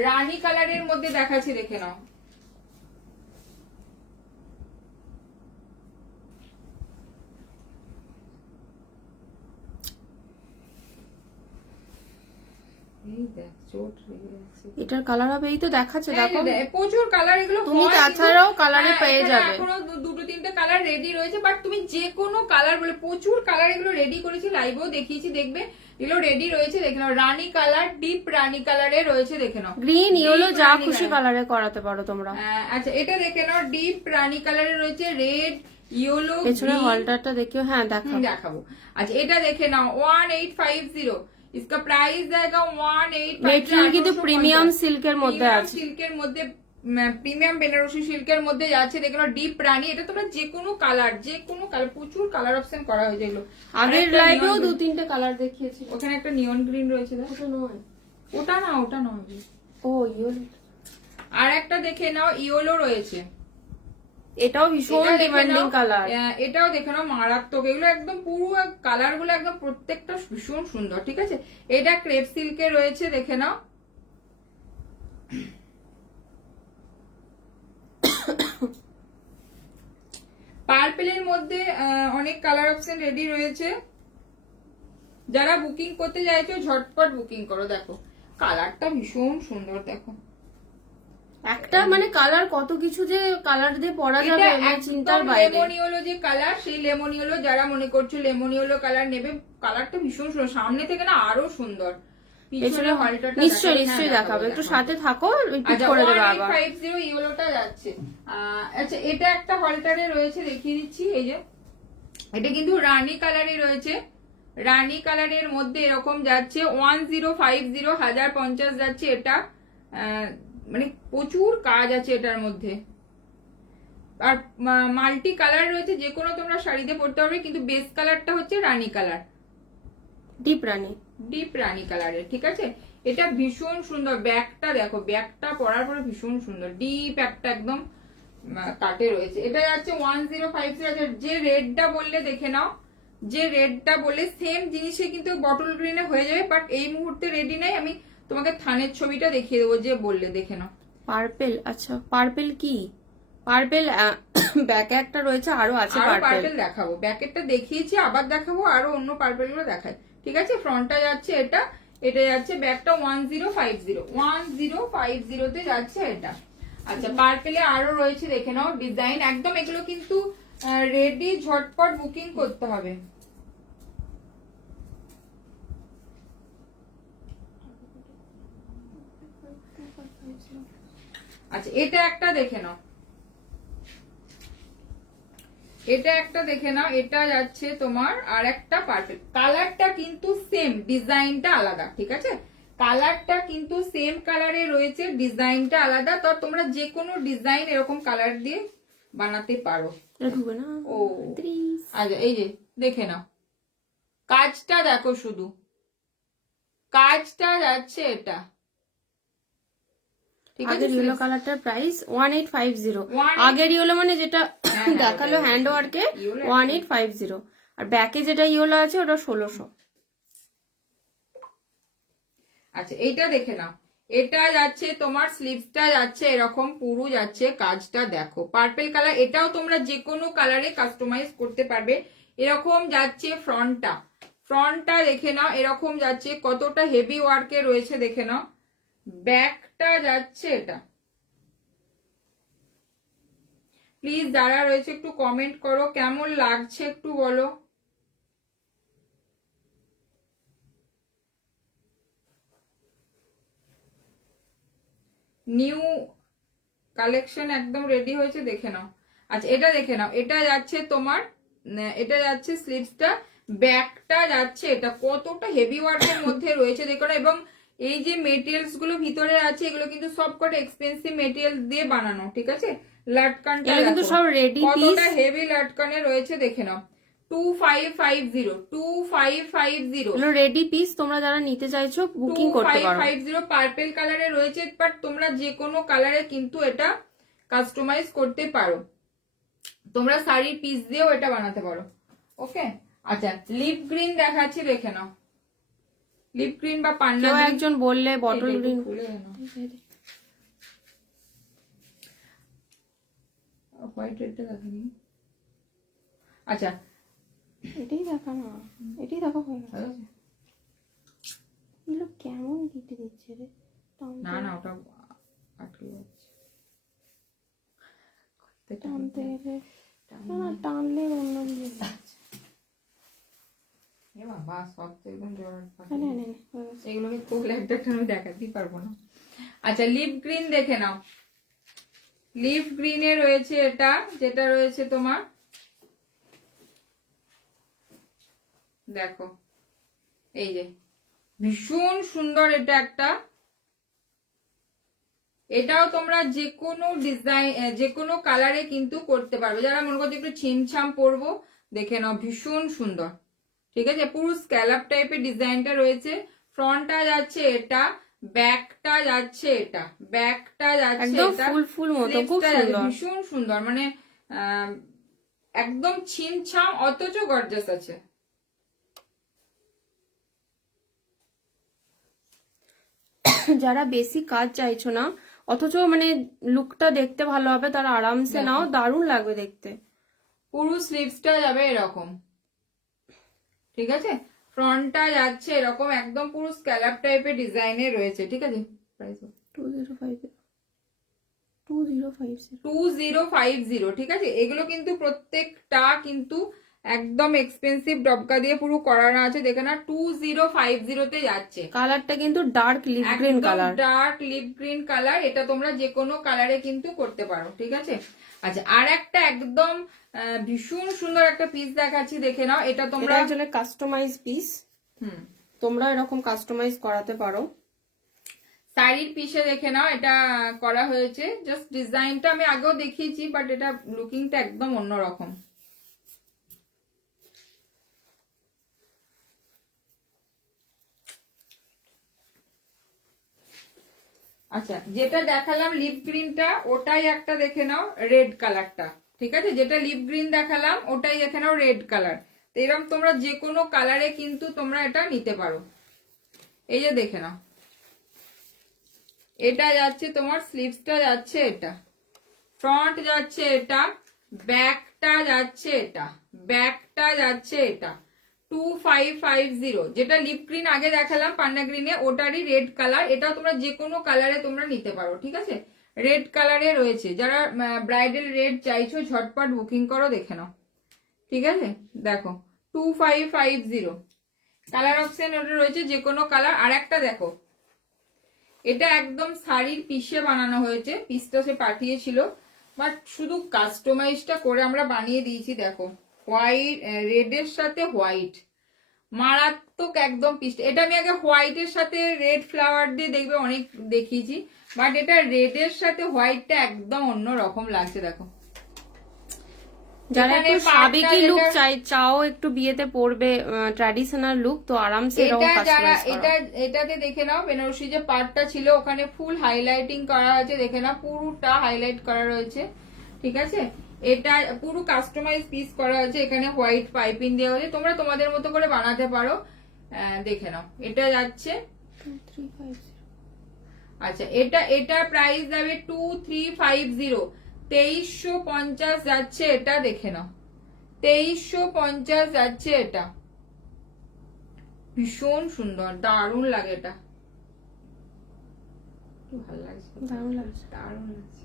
রানী কালারের মধ্যে দেখাচ্ছি, দেখে নাও, এটার কালার হবে, এই তো দেখাচ্ছে, দেখো প্রচুর কালার, এগুলো তুমি তাছাড়াও কালারে পেয়ে যাবে, এখনো দুটো তিনটে কালার রেডি রয়েছে, বাট তুমি যে কোনো কালার বলে, প্রচুর কালার এগুলো রেডি করেছি, লাইভেও দেখিয়েছি, দেখবে এগুলো রেডি রয়েছে, দেখে নাও, রানী কালার, ডিপ রানী কালারে রয়েছে, দেখে নাও, গ্রিন ইয়েলো যা খুশি কালারে করাতে পারো তোমরা। আচ্ছা এটা দেখে নাও, ডিপ রানী কালারে রয়েছে, রেড, ইয়েলো, পেছনে হলটারটা দেখিও, হ্যাঁ দেখাবো। আচ্ছা এটা দেখে নাও, 1850, इसका प्राइस जाएगा 1850, মেটেরিয়াল কিন্তু প্রিমিয়াম সিল্কের মধ্যে আছে, সিল্কের মধ্যে, প্রিমিয়াম বেনারসি সিল্কের মধ্যে যাচ্ছে, দেখো ডিপ রানী, এটা তোমরা যে কোনো কালার, প্রচুর কালার অপশন করা হয়েছে এগুলো, আগের লাইভেও 2-3টে কালার দেখিয়েছি, ওখানে একটা নিয়ন গ্রিন রয়েছে, ওটা নয়, ওটা নয়, ও ইয়েলো, আর একটা দেখে নাও, ইয়েলো রয়েছে, এটাও ভীষণ ডিমান্ডিং কালার, এটাও দেখে নাও, মারাত্মক, এগুলো একদম পুরো কালার গুলো একদম প্রত্যেকটা ভীষণ সুন্দর, ঠিক আছে, এটা ক্রেপ সিল্কে রয়েছে, দেখে নাও, পার্পেলের মধ্যে অনেক কালার অপশন রেডি রয়েছে, যারা বুকিং করতে চাইছো ঝটপট বুকিং করো, দেখো কালারটা ভীষণ সুন্দর, দেখো একটা মানে কালার কত কিছু যে কালার দিয়ে পরা যাবে মানে চিন্তার বাইরে, লেমনিওলো যে কালার, সেই লেমনিওলো যারা মনে করছো লেমনিওলো কালার নেবে, কালারটা ভীষণ সুন্দর, সামনে থেকে না আরো সুন্দর, পিছনে হলটাটা নিশ্চয়ই দেখাবে, একটু সাথে থাকো, রিপিট করে দেবে আবার। 1850 ইয়েলোটা যাচ্ছে, আচ্ছা এটা একটা হলটারে রয়েছে, দেখিয়ে দিচ্ছি, এই যে এটা কিন্তু রানী কালারে রয়েছে, রানী কালারের মধ্যে এরকম যাচ্ছে, 1050, 1050 যাচ্ছে, এটা মানে প্রচুর কাজ আছে এটার মধ্যে, আর মাল্টি কালার রয়েছে, যে কোনো তোমরা শাড়িতে পরতে পারবে, কিন্তু বেস কালারটা হচ্ছে রানী কালার, ডিপ রানী কালারের, ঠিক আছে, এটা ভীষণ সুন্দর, ব্যাগটা দেখো, ব্যাগটা পরার পরে ভীষণ সুন্দর, ডিপ একটা একদম কাটে রয়েছে, এটা যাচ্ছে 1050, যে রেডটা বললে দেখে নাও, যে রেডটা বললে সেম জিনিসে কিন্তু বটল গ্রিনে হয়ে যাবে, বাট এই মুহূর্তে রেডি নেই, আমি তোমাকে থানের ছবিটা দেখিয়ে দেবো, যে বললে দেখে নাও, পার্পেল, আচ্ছা পার্পেল কি, পার্পেল ব্যাকে একটা রয়েছে, আরো আছে পার্পেল দেখাবো, ব্যাকেটটা দেখিয়েছি, আবার দেখাবো, আরো অন্য পার্পেল গুলো দেখায়, ঠিক আছে, ফ্রন্টটা যাচ্ছে এটা, এটা যাচ্ছে ব্যাকটা 1050 তে যাচ্ছে এটা, আচ্ছা পার্পেলে আরো রয়েছে, দেখে নাও ডিজাইন, একদম এগুলো কিন্তু রেডি, ঝটপট বুকিং করতে হবে, আচ্ছা এটা একটা দেখে নাও, এটা একটা দেখে নাও, এটা যাচ্ছে তোমার আর একটা পার্পল। কালারটা কিন্তু সেম, ডিজাইনটা আলাদা, ঠিক আছে? কালারটা কিন্তু সেম কালারে রয়েছে, ডিজাইনটা আলাদা। তো তোমরা যে কোনো ডিজাইন এরকম কালার দিয়ে বানাতে পারো। ও আচ্ছা, এই যে দেখে নাও, কাজটা দেখো, শুধু কাজটা যাচ্ছে এটা, ঠিক আছে? আগের ইয়েলো কালারটার প্রাইস 1850। আগের ইয়েলো মানে যেটা দেখালো হ্যান্ড ওয়ার্কে 1850, আর ব্যাকে যেটা ইয়েলো আছে ওটা 1600। আচ্ছা এইটা দেখে নাও, এটা যাচ্ছে তোমার স্লিভসটা যাচ্ছে এরকম পুরো যাচ্ছে, কাজটা দেখো পার্পল কালার। এটাও তোমরা যে কোনো কালারে কাস্টমাইজ করতে পারবে। এরকম যাচ্ছে ফ্রন্টটা, ফ্রন্টটা দেখে নাও এরকম যাচ্ছে, কতটা হেভি ওয়ার্কে রয়েছে দেখে নাও। ব্যাকটা যাচ্ছে এটা। প্লিজ যারা রয়েছে একটু কমেন্ট করো কেমন লাগছে, একটু বলো। নিউ কালেকশন একদম রেডি হয়েছে, দেখে নাও। আচ্ছা এটা দেখে নাও, এটা যাচ্ছে তোমার, এটা যাচ্ছে স্লিভসটা, ব্যাকটা যাচ্ছে এটা, কতটা হেভি ওয়ার্কের মধ্যে রয়েছে দেখো না। এবং এই যে মেটেরিয়ালস গুলো ভিতরে আছে এগুলো কিন্তু সবকটা এক্সপেন্সিভ মেটেরিয়াল দিয়ে বানানো, ঠিক আছে? লাটকানটা কিন্তু দেখো সব রেডি পিস, কতটা হেভি লাটকানে রয়েছে দেখে নাও। 2550 রেডি পিস। তোমরা যারা নিতে চাইছো বুকিং করতে পারো। 2550 পার্পল কালারে রয়েছে, বাট তোমরা যে কোনো কালারে কিন্তু এটা কাস্টমাইজ করতে পারো। তোমরা শাড়ির পিস দিয়েও এটা বানাতে পারো। ওকে আচ্ছা, লিপ গ্রিন দেখাচ্ছি, দেখে নাও। লিপ গ্রিন বা পান্না কেউ গ্রিন, একজন বললে বটল গ্রিন। হোয়াইট রেডটা দেখানি। আচ্ছা এটাই দেখা না, এটাই দেখা হয় না। এগুলো কেমন দিতে দিচ্ছে রে? না না ওটা আটকে যাচ্ছে, টানতে গেলে না, টানলে অন্য দিকে যাচ্ছে। এ বাবা সব তো একদম জোর, এগুলোকে খুলে একটা আমি দেখাতেই পারবো না। আচ্ছা লিপ গ্রিন দেখে নাও, লিপ গ্রিনে রয়েছে এটা, যেটা রয়েছে তোমার দেখো, এই যে ভীষণ সুন্দর এটা একটা। এটাও তোমরা যে কোনো ডিজাইন যে কোনো কালারে কিন্তু করতে পারবে। যারা মনে করছে একটু ছিমছাম পরবো, দেখে নাও ভীষণ সুন্দর, ঠিক আছে? পুরো স্ক্যালাপ টাইপের ডিজাইনটা রয়েছে। ফ্রন্টটা যাচ্ছে এটা, ব্যাকটা যাচ্ছে এটা, ব্যাকটা যাচ্ছে এটা, ফুল ফুল মতো, খুব সুন্দর, ভীষণ সুন্দর, মানে একদম ছিমছাম অথচ গর্জাস আছে। যারা বেশি কাজ চাইছো না অথচ মানে লুকটা দেখতে ভালো হবে, তারা আরামসে নাও, দারুণ লাগবে দেখতে। পুরো স্লিভসটা যাবে এরকম, ঠিক আছে? ফ্রন্টটা যাচ্ছে এরকম একদম পুরো স্ক্যালাপ টাইপের ডিজাইনে রয়েছে, ঠিক আছে? প্রাইস 2050, ঠিক আছে? এগুলো কিন্তু প্রত্যেকটা কিন্তু একদম এক্সপেন্সিভ ডবকা দিয়ে পুরো করানো আছে, দেখে না 2050 তে যাচ্ছে। কালারটা কিন্তু dark lip green colour, dark lip green colour. এটা তোমরা যে কোনো কালারে কিন্তু করতে পারো, ঠিক আছে? আচ্ছা আর একটা একদম ভীষণ সুন্দর একটা পিস দেখাচ্ছি, দেখে নাও। এটা তোমরা একজনের কাস্টমাইজ পিস, তোমরা এরকম কাস্টমাইজ করাতে পারো। শাড়ির পিসে দেখে নাও, এটা করা হয়েছে। জাস্ট ডিজাইনটা আমি আগেও দেখিয়েছি, বাট এটা লুকিংটা একদম অন্যরকম। আচ্ছা যেটা দেখালাম লিপ গ্রিনটা, ওটাই একটা দেখে নাও রেড কালারটা, ঠিক আছে? যেটা লিপ গ্রিন দেখালাম ওটাই দেখে নাও রেড কালার। তো এরকম তোমরা যে কোনো কালারে কিন্তু তোমরা এটা নিতে পারো। এই যে দেখে নাও, এটা যাচ্ছে তোমার স্লিভসটা যাচ্ছে এটা, ফ্রন্ট যাচ্ছে এটা, ব্যাকটা যাচ্ছে এটা, ব্যাকটা যাচ্ছে এটা। 2550, যেটা লিপ গ্রিন আগে দেখালাম পান্না গ্রিনে, ওটারই রেড কালার। এটাও তোমরা যে কোনো কালারে তোমরা নিতে পারো, ঠিক আছে? রেড কালারে রয়েছে। যারা ব্রাইডাল রেড চাইছো ঝটপট বুকিং করো, দেখে নাও, ঠিক আছে? দেখো 2550 কালার অপশন ওটা রয়েছে, যে কোনো কালার। আর একটা দেখো, এটা একদম শাড়ির পিসে বানানো হয়েছে, পিসটা সে পাঠিয়েছিল, বাট শুধু কাস্টমাইজটা করে আমরা বানিয়ে দিয়েছি। দেখো হোয়াইট, রেডের সাথে হোয়াইট, মারাত্মক একদম পিসটা। এটা আমি আগে হোয়াইটের সাথে রেড ফ্লাওয়ার দিয়ে দেখবে অনেক দেখিয়েছি, বাট এটা রেডের সাথে হোয়াইটটা একদম অন্য রকম লাগছে। দেখো যারা এখানে একটু পাড়টা সাবেকি লুক যেটা- চাও, একটু বিয়েতে পরবে ট্র্যাডিশনাল লুক, তো আরামসে এরকম এটা যারা কাস্টমাইজ করো। এটাতে দেখে নাও, বেনারসি যে পার্টটা ছিল ওখানে ফুল হাইলাইটিং করা আছে, দেখে নাও পুরোটা হাইলাইট করা রয়েছে, ঠিক আছে। এটা পুরো কাস্টমাইজ পিস করা আছে, এখানে হোয়াইট পাইপিং দেওয়া হয়েছে, তোমরা তোমাদের মতো করে বানাতে পারো। দেখে নাও এটা যাচ্ছে, 2350 আচ্ছা এটা এটা প্রাইস যাবে 2350, 2350 যাচ্ছে এটা, দেখে নাও 2350 যাচ্ছে এটা। ভীষণ সুন্দর, দারুণ লাগে এটা, কি ভালো লাগছে, দারুণ লাগছে। দারুণ লাগছে,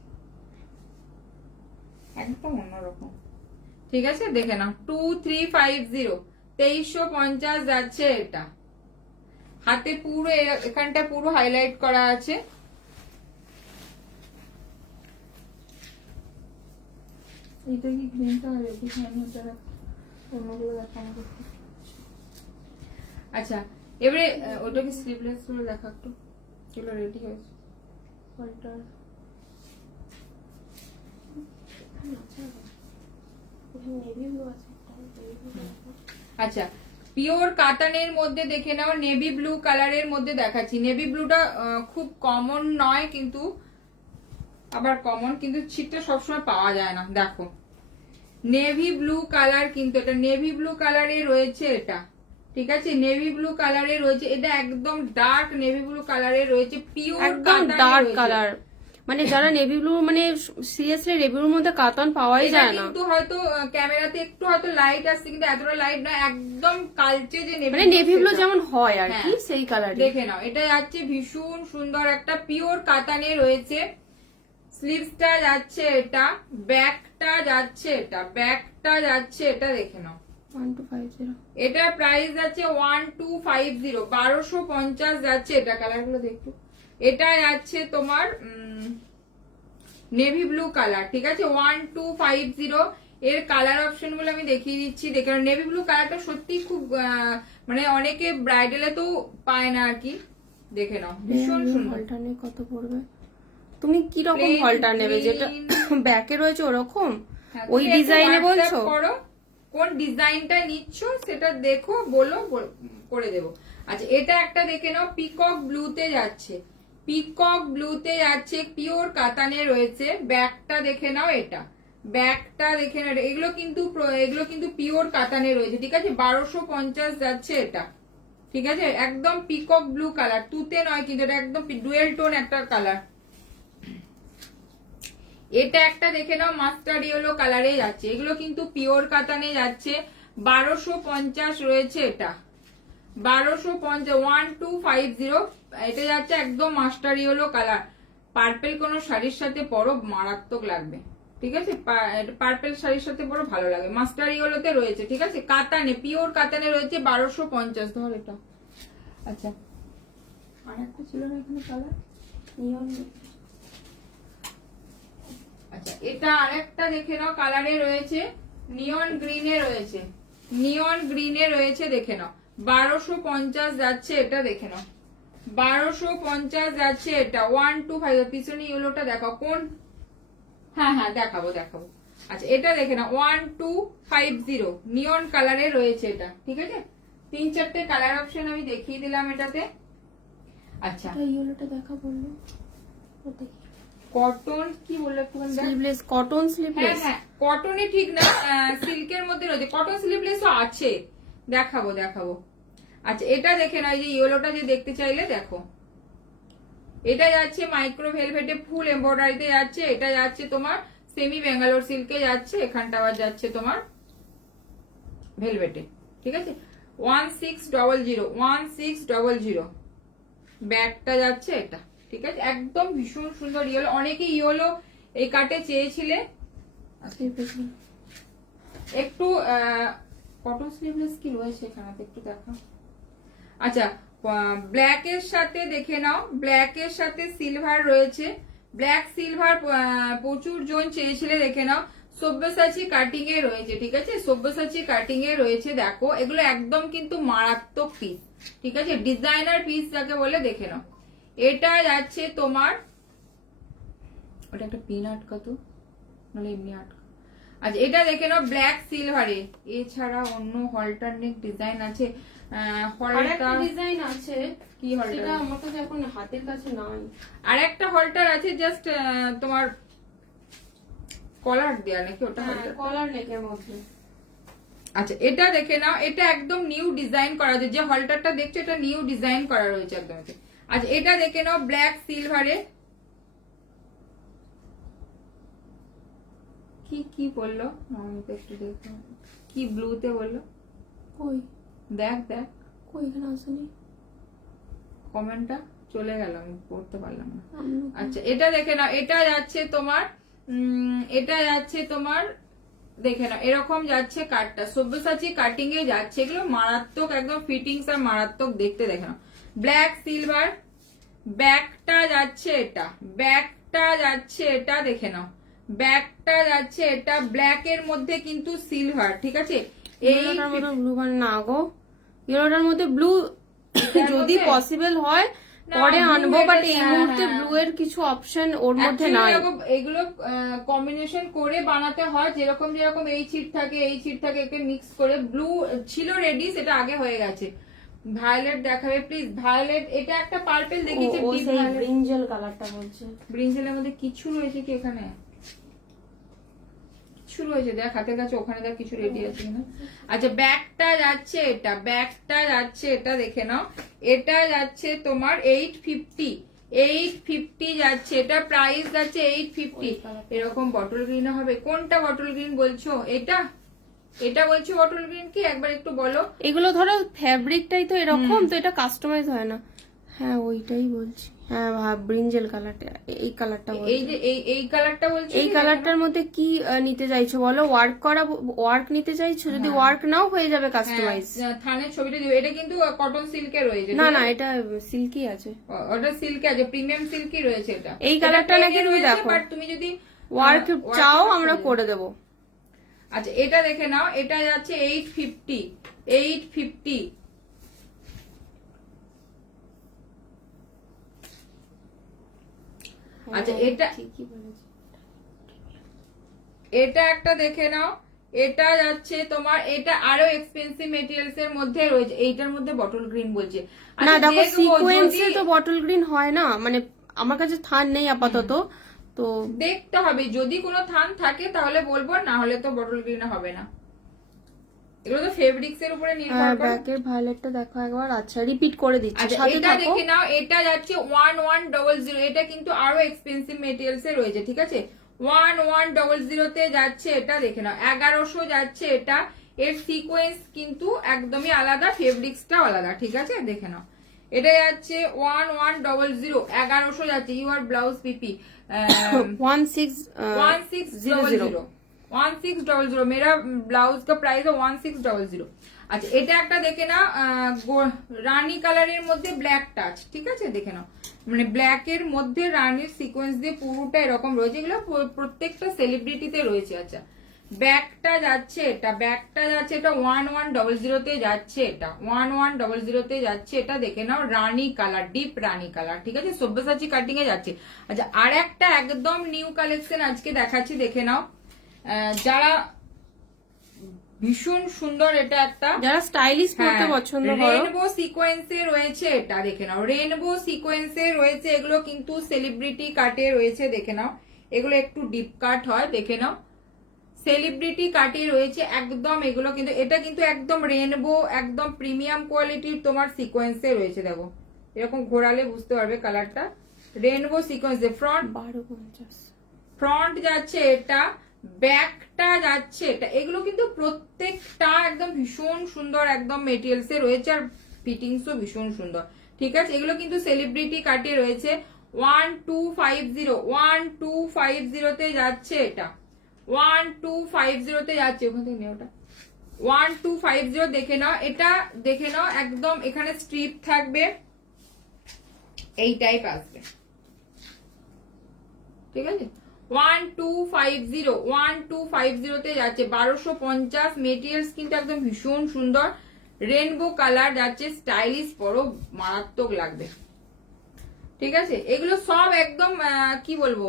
একদম অন্যরকম, ঠিক আছে। দেখে নাও 2350, 2350 যাচ্ছে এটা। হাতে পুরো এখানটা পুরো হাইলাইট করা আছে। এটা কি গ্রিনটা রেডি হয়নি, ওটা অন্যগুলো দেখানো করতে। আচ্ছা এবারে ওটা কি স্লিভলেস গুলো দেখা একটু, যেগুলো রেডি হয়েছে। ওটা আচ্ছা পিওর কাতানের মধ্যে দেখে নাও, নেভি ব্লু কালারের মধ্যে দেখাচ্ছি। নেভি ব্লুটা খুব কমন নয় কিন্তু, আবার কমন কিন্তু ছিটটা সবসময় পাওয়া যায় না। দেখো নেভি ব্লু কালার, কিন্তু এটা নেভি ব্লু কালারে রয়েছে এটা, ঠিক আছে। নেভি ব্লু কালারে রয়েছে, এটা একদম ডার্ক নেভি ব্লু কালারে রয়েছে, পিওর একদম ডার্ক কালার, মানে যারা নেভি ব্লু, মানে সিরিয়াসলি নেভি ব্লুর মধ্যে কাতান পাওয়াই যায় না। কিন্তু হয়তো ক্যামেরাতে একটু হয়তো লাইট আসছে, কিন্তু এতটা লাইট না, একদম কালচে যে মানে নেভি ব্লু যেমন হয় আর কি, হ্যাঁ। সেই কালার। দেখে নাও এটা যাচ্ছে ভীষণ সুন্দর একটা পিওর কাতানে রয়েছে। স্লিভসটা যাচ্ছে এটা, ব্যাকটা যাচ্ছে এটা, ব্যাকটা যাচ্ছে এটা, দেখে নাও 1250। এটা প্রাইস যাচ্ছে 1250, 1250 যাচ্ছে এটা। কালার গুলো দেখো, এটা যাচ্ছে তোমার নেভি ব্লু কালার, ঠিক আছে। 1250 এর কালার অপশন গুলো আমি দেখিয়ে দিচ্ছি। দেখে নেভি ব্লু কালারটা সত্যি খুব মানে অনেকে ব্রাইডালে তো পায় না আর কি, দেখে নাও ভীষণ সুন্দর। হলটারনে কত পড়বে? তুমি কি রকম Plain হলটার নেবে, green। যেটা ব্যাকে রয়েছে ওরকম হ্যাঁ, ওই তুমি একটু ডিজাইনে WhatsApp বলছো? করো, কোন ডিজাইনটা নিচ্ছ সেটা দেখো, বলো করে দেবো। আচ্ছা এটা একটা দেখে নাও, পিকক ব্লুতে যাচ্ছে, পিকক ব্লুতে যাচ্ছে, পিওর কাতানে রয়েছে। ব্যাকটা দেখে নাও, এটা ব্যাকটা দেখে নাও, এগুলো কিন্তু পিওর কাতানে রয়েছে, ঠিক আছে। 1250 যাচ্ছে এটা, ঠিক আছে। একদম পিকক ব্লু কালার, তুতে নয় কিন্তু, এটা একদম ডুয়েল টোন একটা কালার। এটা একটা দেখে নাও, মাস্টার্ড ইয়েলো কালারে যাচ্ছে, এগুলো কিন্তু পিওর কাতানে যাচ্ছে। 1250 রয়েছে এটা, 1250, 1250 এটা যাচ্ছে একদম মাস্টার ইয়েলো কালার। পার্পেল কোন শাড়ির সাথে পরো মারাত্মক লাগবে, ঠিক আছে। পার্পেল শাড়ির সাথে পরো ভালো লাগে। মাস্টার ইয়েলোতে রয়েছে, ঠিক আছে। কাতানে, পিওর কাতানে রয়েছে 1250। ধর এটা, আচ্ছা আর একটা ছিল না এখানে কালার, নিয়ন। আচ্ছা এটা আরেকটা দেখে নাও, কালারে রয়েছে নিয়ন গ্রিনে রয়েছে, নিয়ন গ্রিনে রয়েছে, দেখে নাও 1250 যাচ্ছে এটা, দেখে নাও 1250 যাচ্ছে এটা। 125 পিছনে ইয়েলোটা দেখাও কোন, হ্যাঁ হ্যাঁ দেখাবো দেখাবো। আচ্ছা এটা দেখে নাও 1250 নিয়ন কালারে রয়েছে এটা, ঠিক আছে। 3-4টে কালার অপশন আমি দেখিয়ে দিলাম এটাতে। আচ্ছা ইয়েলোটা দেখা বললো, কটন কি বললো একটু স্লিভলেস, কটন হ্যাঁ স্লিভলেস। হ্যাঁ কটনে ঠিক না, সিল্কের মধ্যে রয়েছে, কটন স্লিভলেসও আছে, দেখাবো দেখাবো। আচ্ছা এটা দেখে নাও, এই যে ইয়েলোটা যে দেখতে চাইলে দেখো, এটা যাচ্ছে মাইক্রো ভেলভেটে ফুল এমব্রয়ডারিতে যাচ্ছে, এটা যাচ্ছে তোমার সেমি ব্যাঙ্গালোর সিল্কে যাচ্ছে, এখানটা আবার যাচ্ছে তোমার ভেলভেটে, ঠিক আছে। 1600, 1600 ব্যাগটা যাচ্ছে এটা, ঠিক আছে। একদম ভীষণ সুন্দর ইয়েলো, অনেকে ইয়েলো এই কাটে চেয়েছিলে। একটু কটন স্লিভলেস কি রয়েছে এখানে একটু দেখা। আচ্ছা ব্ল্যাক এর সাথে দেখে নাও, ব্ল্যাক এর সাথে সিলভার রয়েছে, ব্ল্যাক সিলভার প্রচুর জন চেয়েছিলে, দেখে নাও সব্যসাচী কাটিং এ রয়েছে, ঠিক আছে, সব্যসাচী কাটিং এ রয়েছে। দেখো এগুলো একদম কিন্তু মারাত্মক পিস, ঠিক আছে, ডিজাইনার পিস যাকে বলে, দেখে নাও। এটা যাচ্ছে তোমার, ওটা একটা পিন আটকা তো, নাহলে এমনি আটকা। আচ্ছা এটা দেখে নাও ব্ল্যাক সিলভারে, এছাড়া অন্য হলটারনেট ডিজাইন আছে। আরেকটা ডিজাইন আছে, কি হলটার? সেটা আমার কাছে এখন হাতের কাছে নাই। আর একটা হলটার আছে জাস্ট তোমার কলার দেয়া নাকি ওটা? কলার নেকের মধ্যে। আচ্ছা এটা দেখে নাও, এটা একদম নিউ ডিজাইন করা আছে, যে হলটারটা দেখছো এটা নিউ ডিজাইন করা রয়েছে একদম। আচ্ছা এটা দেখে নাও ব্ল্যাক সিলভারে, কি কি বললো আমি তো একটু দেখো, কি ব্লুতে বললো, কই দেখ দেখ কই, এখানে আসেনি কমেন্টটা, চলে গেল, আমি পড়তে পারলাম না। আমি। আচ্ছা এটা দেখে নাও, এটা যাচ্ছে তোমার এটা যাচ্ছে তোমার, দেখে নাও এরকম যাচ্ছে কাটটা, সব্যসাচী কাটিং এ যাচ্ছে, এগুলো মারাত্মক একদম ফিটিংস আর মারাত্মক দেখতে, দেখে নাও ব্ল্যাক সিলভার। ব্যাকটা যাচ্ছে এটা, ব্যাকটা যাচ্ছে এটা, দেখে নাও ব্যাকটা যাচ্ছে এটা, ব্ল্যাক এর মধ্যে কিন্তু সিলভার, ঠিক আছে। এইটার মধ্যে ব্লু মানে না গো, ইয়েলোটার মধ্যে ব্লু যদি পসিবল হয় পরে আনবো, বাট এই মুহূর্তে ব্লু এর কিছু অপশন ওর মধ্যে নাই। এগুলো কম্বিনেশন করে বানাতে হয়, যেরকম যেরকম এই ছিট থাকে এই ছিট থাকে, একে মিক্স করে। ব্লু ছিল রেডি, সেটা আগে হয়ে গেছে। ভায়োলেট দেখাবে প্লিজ, ভায়োলেট। এটা একটা পার্পল দেখিয়েছে, ও সেই ব্রিঞ্জল কালারটা বলছে। ব্রিঞ্জেলের মধ্যে কিছু রয়েছে কি এখানে? কিছু রয়েছে, দেখ হাতের কাছে, ওখানে দেখ কিছু রেডি আছে কিনা। আচ্ছা ব্যাগটা যাচ্ছে এটা, ব্যাগটা যাচ্ছে এটা, দেখে নাও এটা যাচ্ছে তোমার 850, 850 যাচ্ছে এটা, প্রাইস যাচ্ছে 850। এরকম বটল গ্রিন হবে, কোনটা বটল গ্রিন বলছো? এটা এটা বলছো বটল গ্রিন কি, একবার একটু বলো। এগুলো ধরো ফ্যাব্রিকটাই তো এরকম, তো এটা কাস্টমাইজ হয় না। হ্যাঁ ওইটাই বলছি, হ্যাঁ ব্রিঞ্জেল কালারটা, এই কালারটা বলছি। এই যে এই কালারটা বলছো, এই কালারটার মধ্যে কি নিতে চাইছো বলো? ওয়ার্ক করা, ওয়ার্ক নিতে চাইছো? যদি ওয়ার্ক নাও হয়ে যাবে কাস্টমাইজ। থানের ছবিটা দিও। এটা কিন্তু কটন সিল্কে রয়েছে, না না এটা সিল্কি আছে, ওটা সিল্কে আছে, প্রিমিয়াম সিল্কি রয়েছে এটা। এই কালারটা নাকি তুমি দেখো, বাট তুমি যদি ওয়ার্ক চাও আমরা করে দেবো। আচ্ছা এটা দেখে নাও, এটা যাচ্ছে 850, 850। আচ্ছা এটা ঠিকই বলেছি। এটা একটা দেখে নাও, এটা যাচ্ছে তোমার, এটা আরো এক্সপেন্সিভ মেটেরিয়ালস এর মধ্যে রয়েছে, এইটার মধ্যে বটল গ্রিন বলছে। না দেখো সিকোয়েন্সে তো বটল গ্রিন হয় না, মানে আমার কাছে থান নেই আপাতত, তো দেখতে হবে, যদি কোনো থান থাকে তাহলে বলবো, না হলে তো বটল গ্রিন হবে না। এগুলো তো ফেব্রিক্স এর উপরে নির্ভর করে। ব্যাকের ভায়োলেটটা দেখো একবার। আচ্ছা রিপিট করে দিচ্ছি, আচ্ছা সাথে এটা থাকো। দেখে নাও, এটা যাচ্ছে 1100, এটা কিন্তু আরো এক্সপেন্সিভ মেটেরিয়ালস এ রয়েছে, ঠিক আছে। 1100 তে যাচ্ছে এটা, দেখে নাও 1100 যাচ্ছে এটা। এর সিকোয়েন্স কিন্তু একদমই আলাদা, ফেব্রিক্সটা আলাদা, ঠিক আছে, দেখে নাও। এটা যাচ্ছে 1100, 1100 যাচ্ছে। ইউর ব্লাউজ পিপি 1600, 1600 मेरा ब्लाउज का प्राइस है 1600। আচ্ছা এটা একটা দেখে নাও, রানী কালারের মধ্যে ব্ল্যাক টাচ, ঠিক আছে, দেখে নাও মানে ব্ল্যাক এর মধ্যে রানীর সিকোয়েন্স দিয়ে পুরোটা এরকম রয়েছে, এগুলো প্রত্যেকটা সেলিব্রিটিতে রয়েছে। আচ্ছা ব্যাগটা যাচ্ছে এটা, ব্যাগটা যাচ্ছে এটা 1100 তে যাচ্ছে, এটা 1100 তে যাচ্ছে এটা, দেখে নাও রানী কালার, ডিপ রানী কালার, ঠিক আছে, সব্যসাচী কাটিং এ যাচ্ছে। আচ্ছা আর একটা একদম নিউ কালেকশন আজকে দেখাচ্ছি, দেখে নাও যারা ভীষণ সুন্দর, এটা একটা যারা স্টাইলিশ পড়তে পছন্দ করো, রেইনবো সিকোয়েন্সে রয়েছে এটা, দেখে নাও রেইনবো সিকোয়েন্সে রয়েছে, এগুলো কিন্তু সেলিব্রিটি কাটে রয়েছে, দেখে নাও এগুলো একটু ডিপ কাট হয়, দেখে নাও সেলিব্রিটি কাটে রয়েছে একদম এগুলো, কিন্তু এটা কিন্তু একদম রেইনবো, একদম প্রিমিয়াম কোয়ালিটির তোমার সিকোয়েন্সে রয়েছে, দেখো এরকম ঘোরালে বুঝতে পারবে কালারটা, রেইনবো সিকোয়েন্সে। ফ্রন্ট যাচ্ছে এটা, ব্যাকটা যাচ্ছে এটা, এগুলো কিন্তু প্রত্যেকটা একদম ভীষণ সুন্দর, একদম মেটেরিয়ালস এ রয়েছে, আর ফিটিংসও ভীষণ সুন্দর, ঠিক আছে। এগুলো কিন্তু সেলিব্রিটি কাটে রয়েছে। 1250 তে যাচ্ছে এটা, 1250 তে যাচ্ছে, ওখান থেকে ওটা 1250 দেখে নাও, এটা দেখে নাও, একদম এখানে স্ট্রিপ থাকবে, এই টাইপ আসবে, ঠিক আছে। 1250 তে যাচ্ছে, 1250। মেটেরিয়ালস কিন্তু একদম ভীষণ সুন্দর, রেনবো কালার যাচ্ছে, স্টাইলিশ, পরো মারাত্মক লাগবে, ঠিক আছে। এগুলো সব একদম কি বলবো,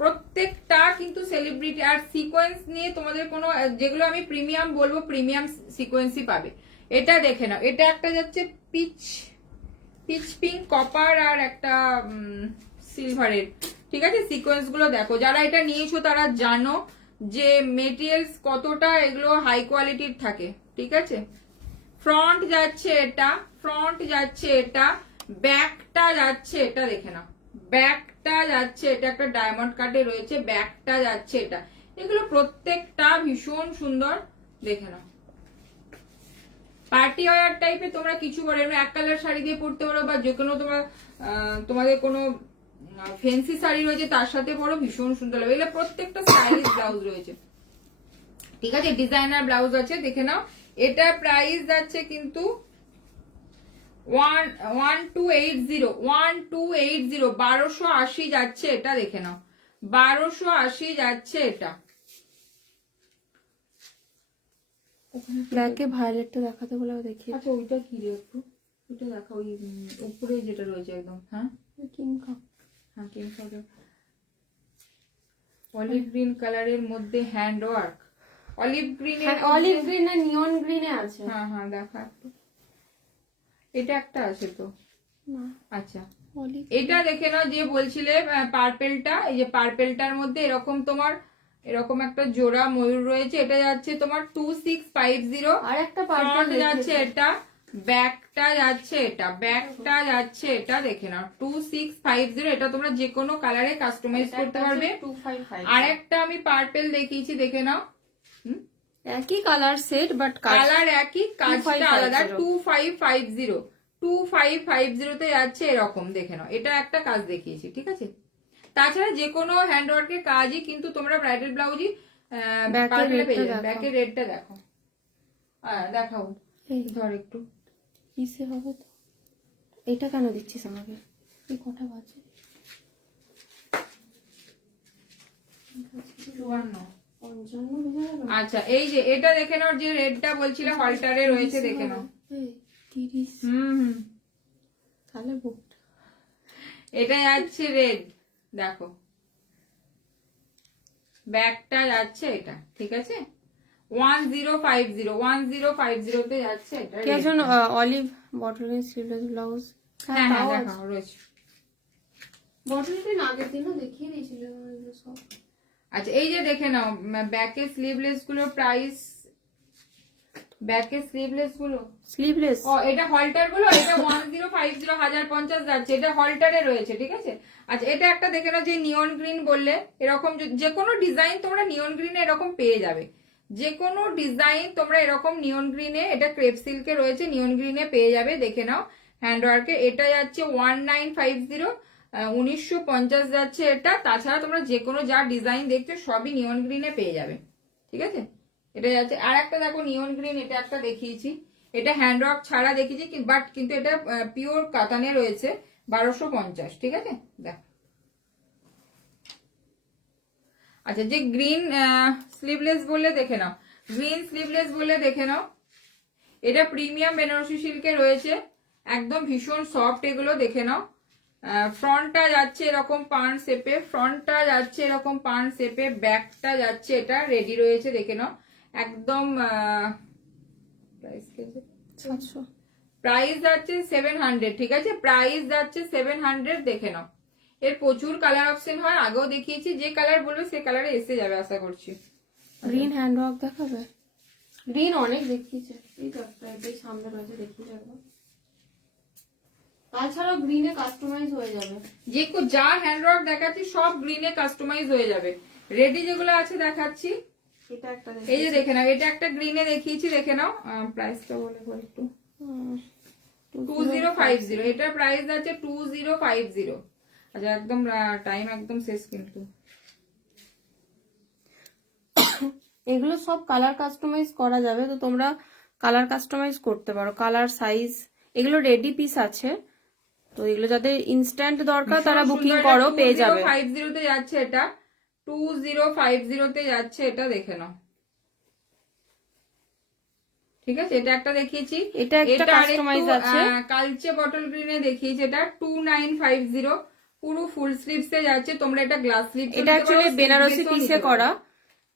প্রত্যেকটা কিন্তু সেলিব্রিটি। আর সিকোয়েন্স নিয়ে তোমাদের কোনো, যেগুলো আমি প্রিমিয়াম বলবো প্রিমিয়াম সিকোয়েন্সই পাবে। এটা দেখে নাও, এটা একটা যাচ্ছে পিচ পিঙ্ক কপার আর একটা সিলভারের, ঠিক আছে। সিকোয়েন্স গুলো দেখো, যারা এটা নিয়েছো তারা জানো যে মেটেরিয়ালস কতটা এগুলো হাই কোয়ালিটির থাকে, ঠিক আছে। ফ্রন্ট যাচ্ছে এটা, ফ্রন্ট যাচ্ছে এটা, ব্যাকটা যাচ্ছে এটা, দেখে নাও, ব্যাকটা যাচ্ছে এটা, একটা ডায়মন্ড কাটে রয়েছে, ব্যাকটা যাচ্ছে এটা। এগুলো প্রত্যেকটা ভীষণ সুন্দর, দেখে নাও। পার্টি ওয়্যার টাইপে তোমরা কিছু পরে এক কালার শাড়ি দিয়ে পরতে পারো, বা যে কোনো তোমরা তোমাদের কোনো ফ্যান্সি শাড়ি রয়েছে তার সাথে পরো, ভীষণ সুন্দর লাগবে। এগুলো প্রত্যেকটা স্টাইলিশ ব্লাউজ রয়েছে, ঠিক আছে, ডিজাইনার ব্লাউজ আছে, দেখে নাও। এটা প্রাইস যাচ্ছে কিন্তু 1280 যাচ্ছে এটা, দেখে নাও, 1280 যাচ্ছে এটা। ব্ল্যাকে ভায়োলেটটা দেখাতে বলে দেখি। আচ্ছা ওইটা কি রে, একটু ওইটা দেখা, ওই উপরে যেটা রয়েছে একদম, হ্যাঁ কিং কাপ, হ্যাঁ কিং কালার, অলিভ গ্রিন কালারের মধ্যে হ্যান্ড ওয়ার্ক, অলিভ গ্রিনের, অলিভ গ্রিন আর নিয়ন গ্রিনে আছে। হ্যাঁ হ্যাঁ দেখা একটু, এটা একটা আছে তো, না আচ্ছা অলিভ, এটা দেখে নাও, যে বলছিলে পার্পেলটা, এই যে পার্পেলটার মধ্যে এরকম তোমার এরকম একটা জোড়া ময়ূর রয়েছে, এটা যাচ্ছে তোমার 2650। আর একটা ফ্রন্ট যাচ্ছে এটা, ব্যাকটা যাচ্ছে এটা, ব্যাকটা যাচ্ছে এটা, দেখে নাও 2650। এটা তোমরা যে কোনো কালারে কাস্টমাইজ করতে পারবে। 255। আর একটা আমি পার্পেল দেখিয়েছি, দেখে নাও, একই কালার সেট বাট কালার একই, কাজটা আলাদা। 2550, 2550 তে যাচ্ছে এরকম, দেখে নাও। এটা একটা কাজ দেখিয়েছি, ঠিক আছে। তাছাড়া যে কোনো হ্যান্ডওয়ার্কের কাজই কিন্তু তোমরা ব্রাইডাল ব্লাউজই ব্যাকের রেটটা দেখো, দেখাও, ধর একটু কিসে হবে তো, এটা কেন দিচ্ছিস আমাকে, এই কটা বাজে? 54। আচ্ছা এই যে এটা দেখে নাও, যে রেটটা বলছিলে হলটারে রয়েছে, দেখে নাও। 30। তাহলে বুক, এটা যাচ্ছে রেড, দেখো, ব্যাকটা যাচ্ছে এটা, ঠিক আছে। 1050 তে যাচ্ছে এটা। কি আছে olive bottle green sleeveless blouse. হ্যাঁ হ্যাঁ দেখাও, রয়েছে বটল গ্রিন আগের দিনও দেখিয়ে দিয়েছিল সব। আচ্ছা এই যে দেখে নাও, ব্যাকের স্লিভলেস গুলো প্রাইস, ব্যাকের স্লিভলেস গুলো, স্লিভলেস, ও এটা হলটার গুলো, এটা 1050 1050 যাচ্ছে, এটা হলটারে রয়েছে, ঠিক আছে। আচ্ছা এটা একটা দেখে নাও, যে নিয়ন গ্রিন বললে, এরকম যে কোনো ডিজাইন তোমরা নিয়ন গ্রিনে এরকম পেয়ে যাবে, যে কোনো ডিজাইন তোমরা এরকম নিয়ন গ্রিনে, এটা ক্রেপ সিল্কে রয়েছে, নিয়ন গ্রিনে পেয়ে যাবে, দেখে নাও। হ্যান্ডওয়ার্কে এটা যাচ্ছে 1950, 1950 যাচ্ছে এটা। তাছাড়া তোমরা যে কোনো যা ডিজাইন দেখছো সবই নিয়ন গ্রিনে পেয়ে যাবে, ঠিক আছে। এটা যাচ্ছে, আর একটা দেখো নিয়ন গ্রিন, এটা একটা দেখিয়েছি, এটা হ্যান্ডওয়ার্ক ছাড়া দেখিয়েছি, বাট কিন্তু এটা পিওর কাতানে রয়েছে, 1250, ঠিক আছে। দেখ, আচ্ছা যে গ্রিন স্লিভলেস বললে দেখে নাও, গ্রিন স্লিভলেস বললে দেখে নাও, এটা প্রিমিয়াম বেনারসি সিল্কে রয়েছে, একদম ভীষণ সফট, এগুলো দেখে নাও। ফ্রন্টটা যাচ্ছে এরকম পান শেপে, ফ্রন্টটা যাচ্ছে এরকম পান শেপে, ব্যাকটা যাচ্ছে এটা রেডি রয়েছে, দেখে নাও। একদম প্রাইস যাচ্ছে 700, ঠিক আছে, প্রাইস যাচ্ছে 700, দেখে নাও। এর প্রচুর কালার অপশন হয়, আগেও দেখিয়েছি, যে কালার বলবে সে কালারে এসে যাবে আশা করছি। গ্রিন হ্যান্ডওয়ার্ক দেখাবে, গ্রিন অনেক দেখিয়েছে, এই তো একটা এটাই সামনে রয়েছে, দেখিয়ে যাবো। তাছাড়াও গ্রিনে কাস্টমাইজ হয়ে যাবে, যে যা হ্যান্ডওয়ার্ক দেখাচ্ছি সব গ্রিনে কাস্টমাইজ হয়ে যাবে। রেডি যেগুলো আছে দেখাচ্ছি, এটা একটা এই যে দেখে নাও, এটা একটা গ্রিনে দেখিয়েছি, দেখে নাও। প্রাইসটা বলে একটু, 2050, এটার প্রাইস আছে 2050। আচ্ছা একদম টাইম একদম শেষ কিন্তু। এগুলো সব কালার কাস্টমাইজ করা যাবে, তো তোমরা কালার কাস্টমাইজ করতে পারো, কালার সাইজ এগুলো রেডি পিস আছে, তো এগুলো যাদের ইনস্ট্যান্ট দরকার তারা বুকিং করো, পেয়ে যাবে। 2050 তে যাচ্ছে এটা, 2050 তে যাচ্ছে এটা, দেখে নাও। ঠিক আছে, এটা একটা দেখিয়েছি, এটা একটা কাস্টমাইজ আছে, কালচে বটল গ্রিনে দেখিয়েছি, এটা 2950 পুরো ফুল স্লিভস এ যাচ্ছে, তোমরা এটা গ্লাস স্লিভ, এটা অ্যাকচুয়ালি বেনারসি পিসে করা।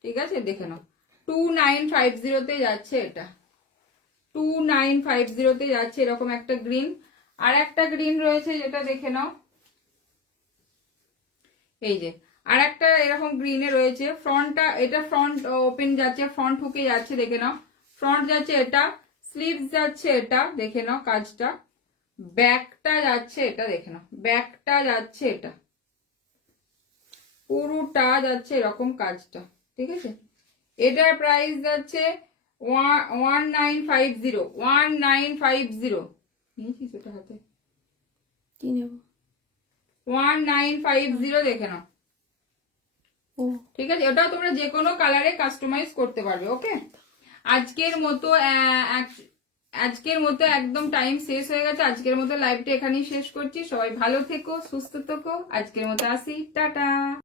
ঠিক আছে, দেখে নাও 2950 তে যাচ্ছে এটা, 2950 তে যাচ্ছে এরকম একটা গ্রিন। আর একটা গ্রিন রয়েছে যেটা দেখে নাও, এই যে আর একটা এরকম গ্রিনে রয়েছে, ফ্রন্টটা এটা ফ্রন্ট ওপেন যাচ্ছে, ফ্রন্ট হুকে যাচ্ছে, দেখে নাও ফ্রন্ট যাচ্ছে এটা, স্লিভস যাচ্ছে এটা, দেখে নাও কাজটা, ব্যাকটা যাচ্ছে এটা, দেখে নাও ব্যাকটা যাচ্ছে এটা, পুরোটা যাচ্ছে এরকম কাজটা। ঠিক আছে, এটার প্রাইস যাচ্ছে 1950 নিয়েছিস ওটা হাতে, কি নেব 1950 দেখে নাও। ও ঠিক আছে, ওটাও তোমরা যে কোনো কালারে কাস্টমাইজ করতে পারবে। ওকে, আজকের মতো একদম টাইম শেষ হয়ে গেছে, আজকের মতো লাইভটা এখানেই শেষ করছি। সবাই ভালো থেকো, সুস্থ থেকো, আজকের মতো আসি, টাটা।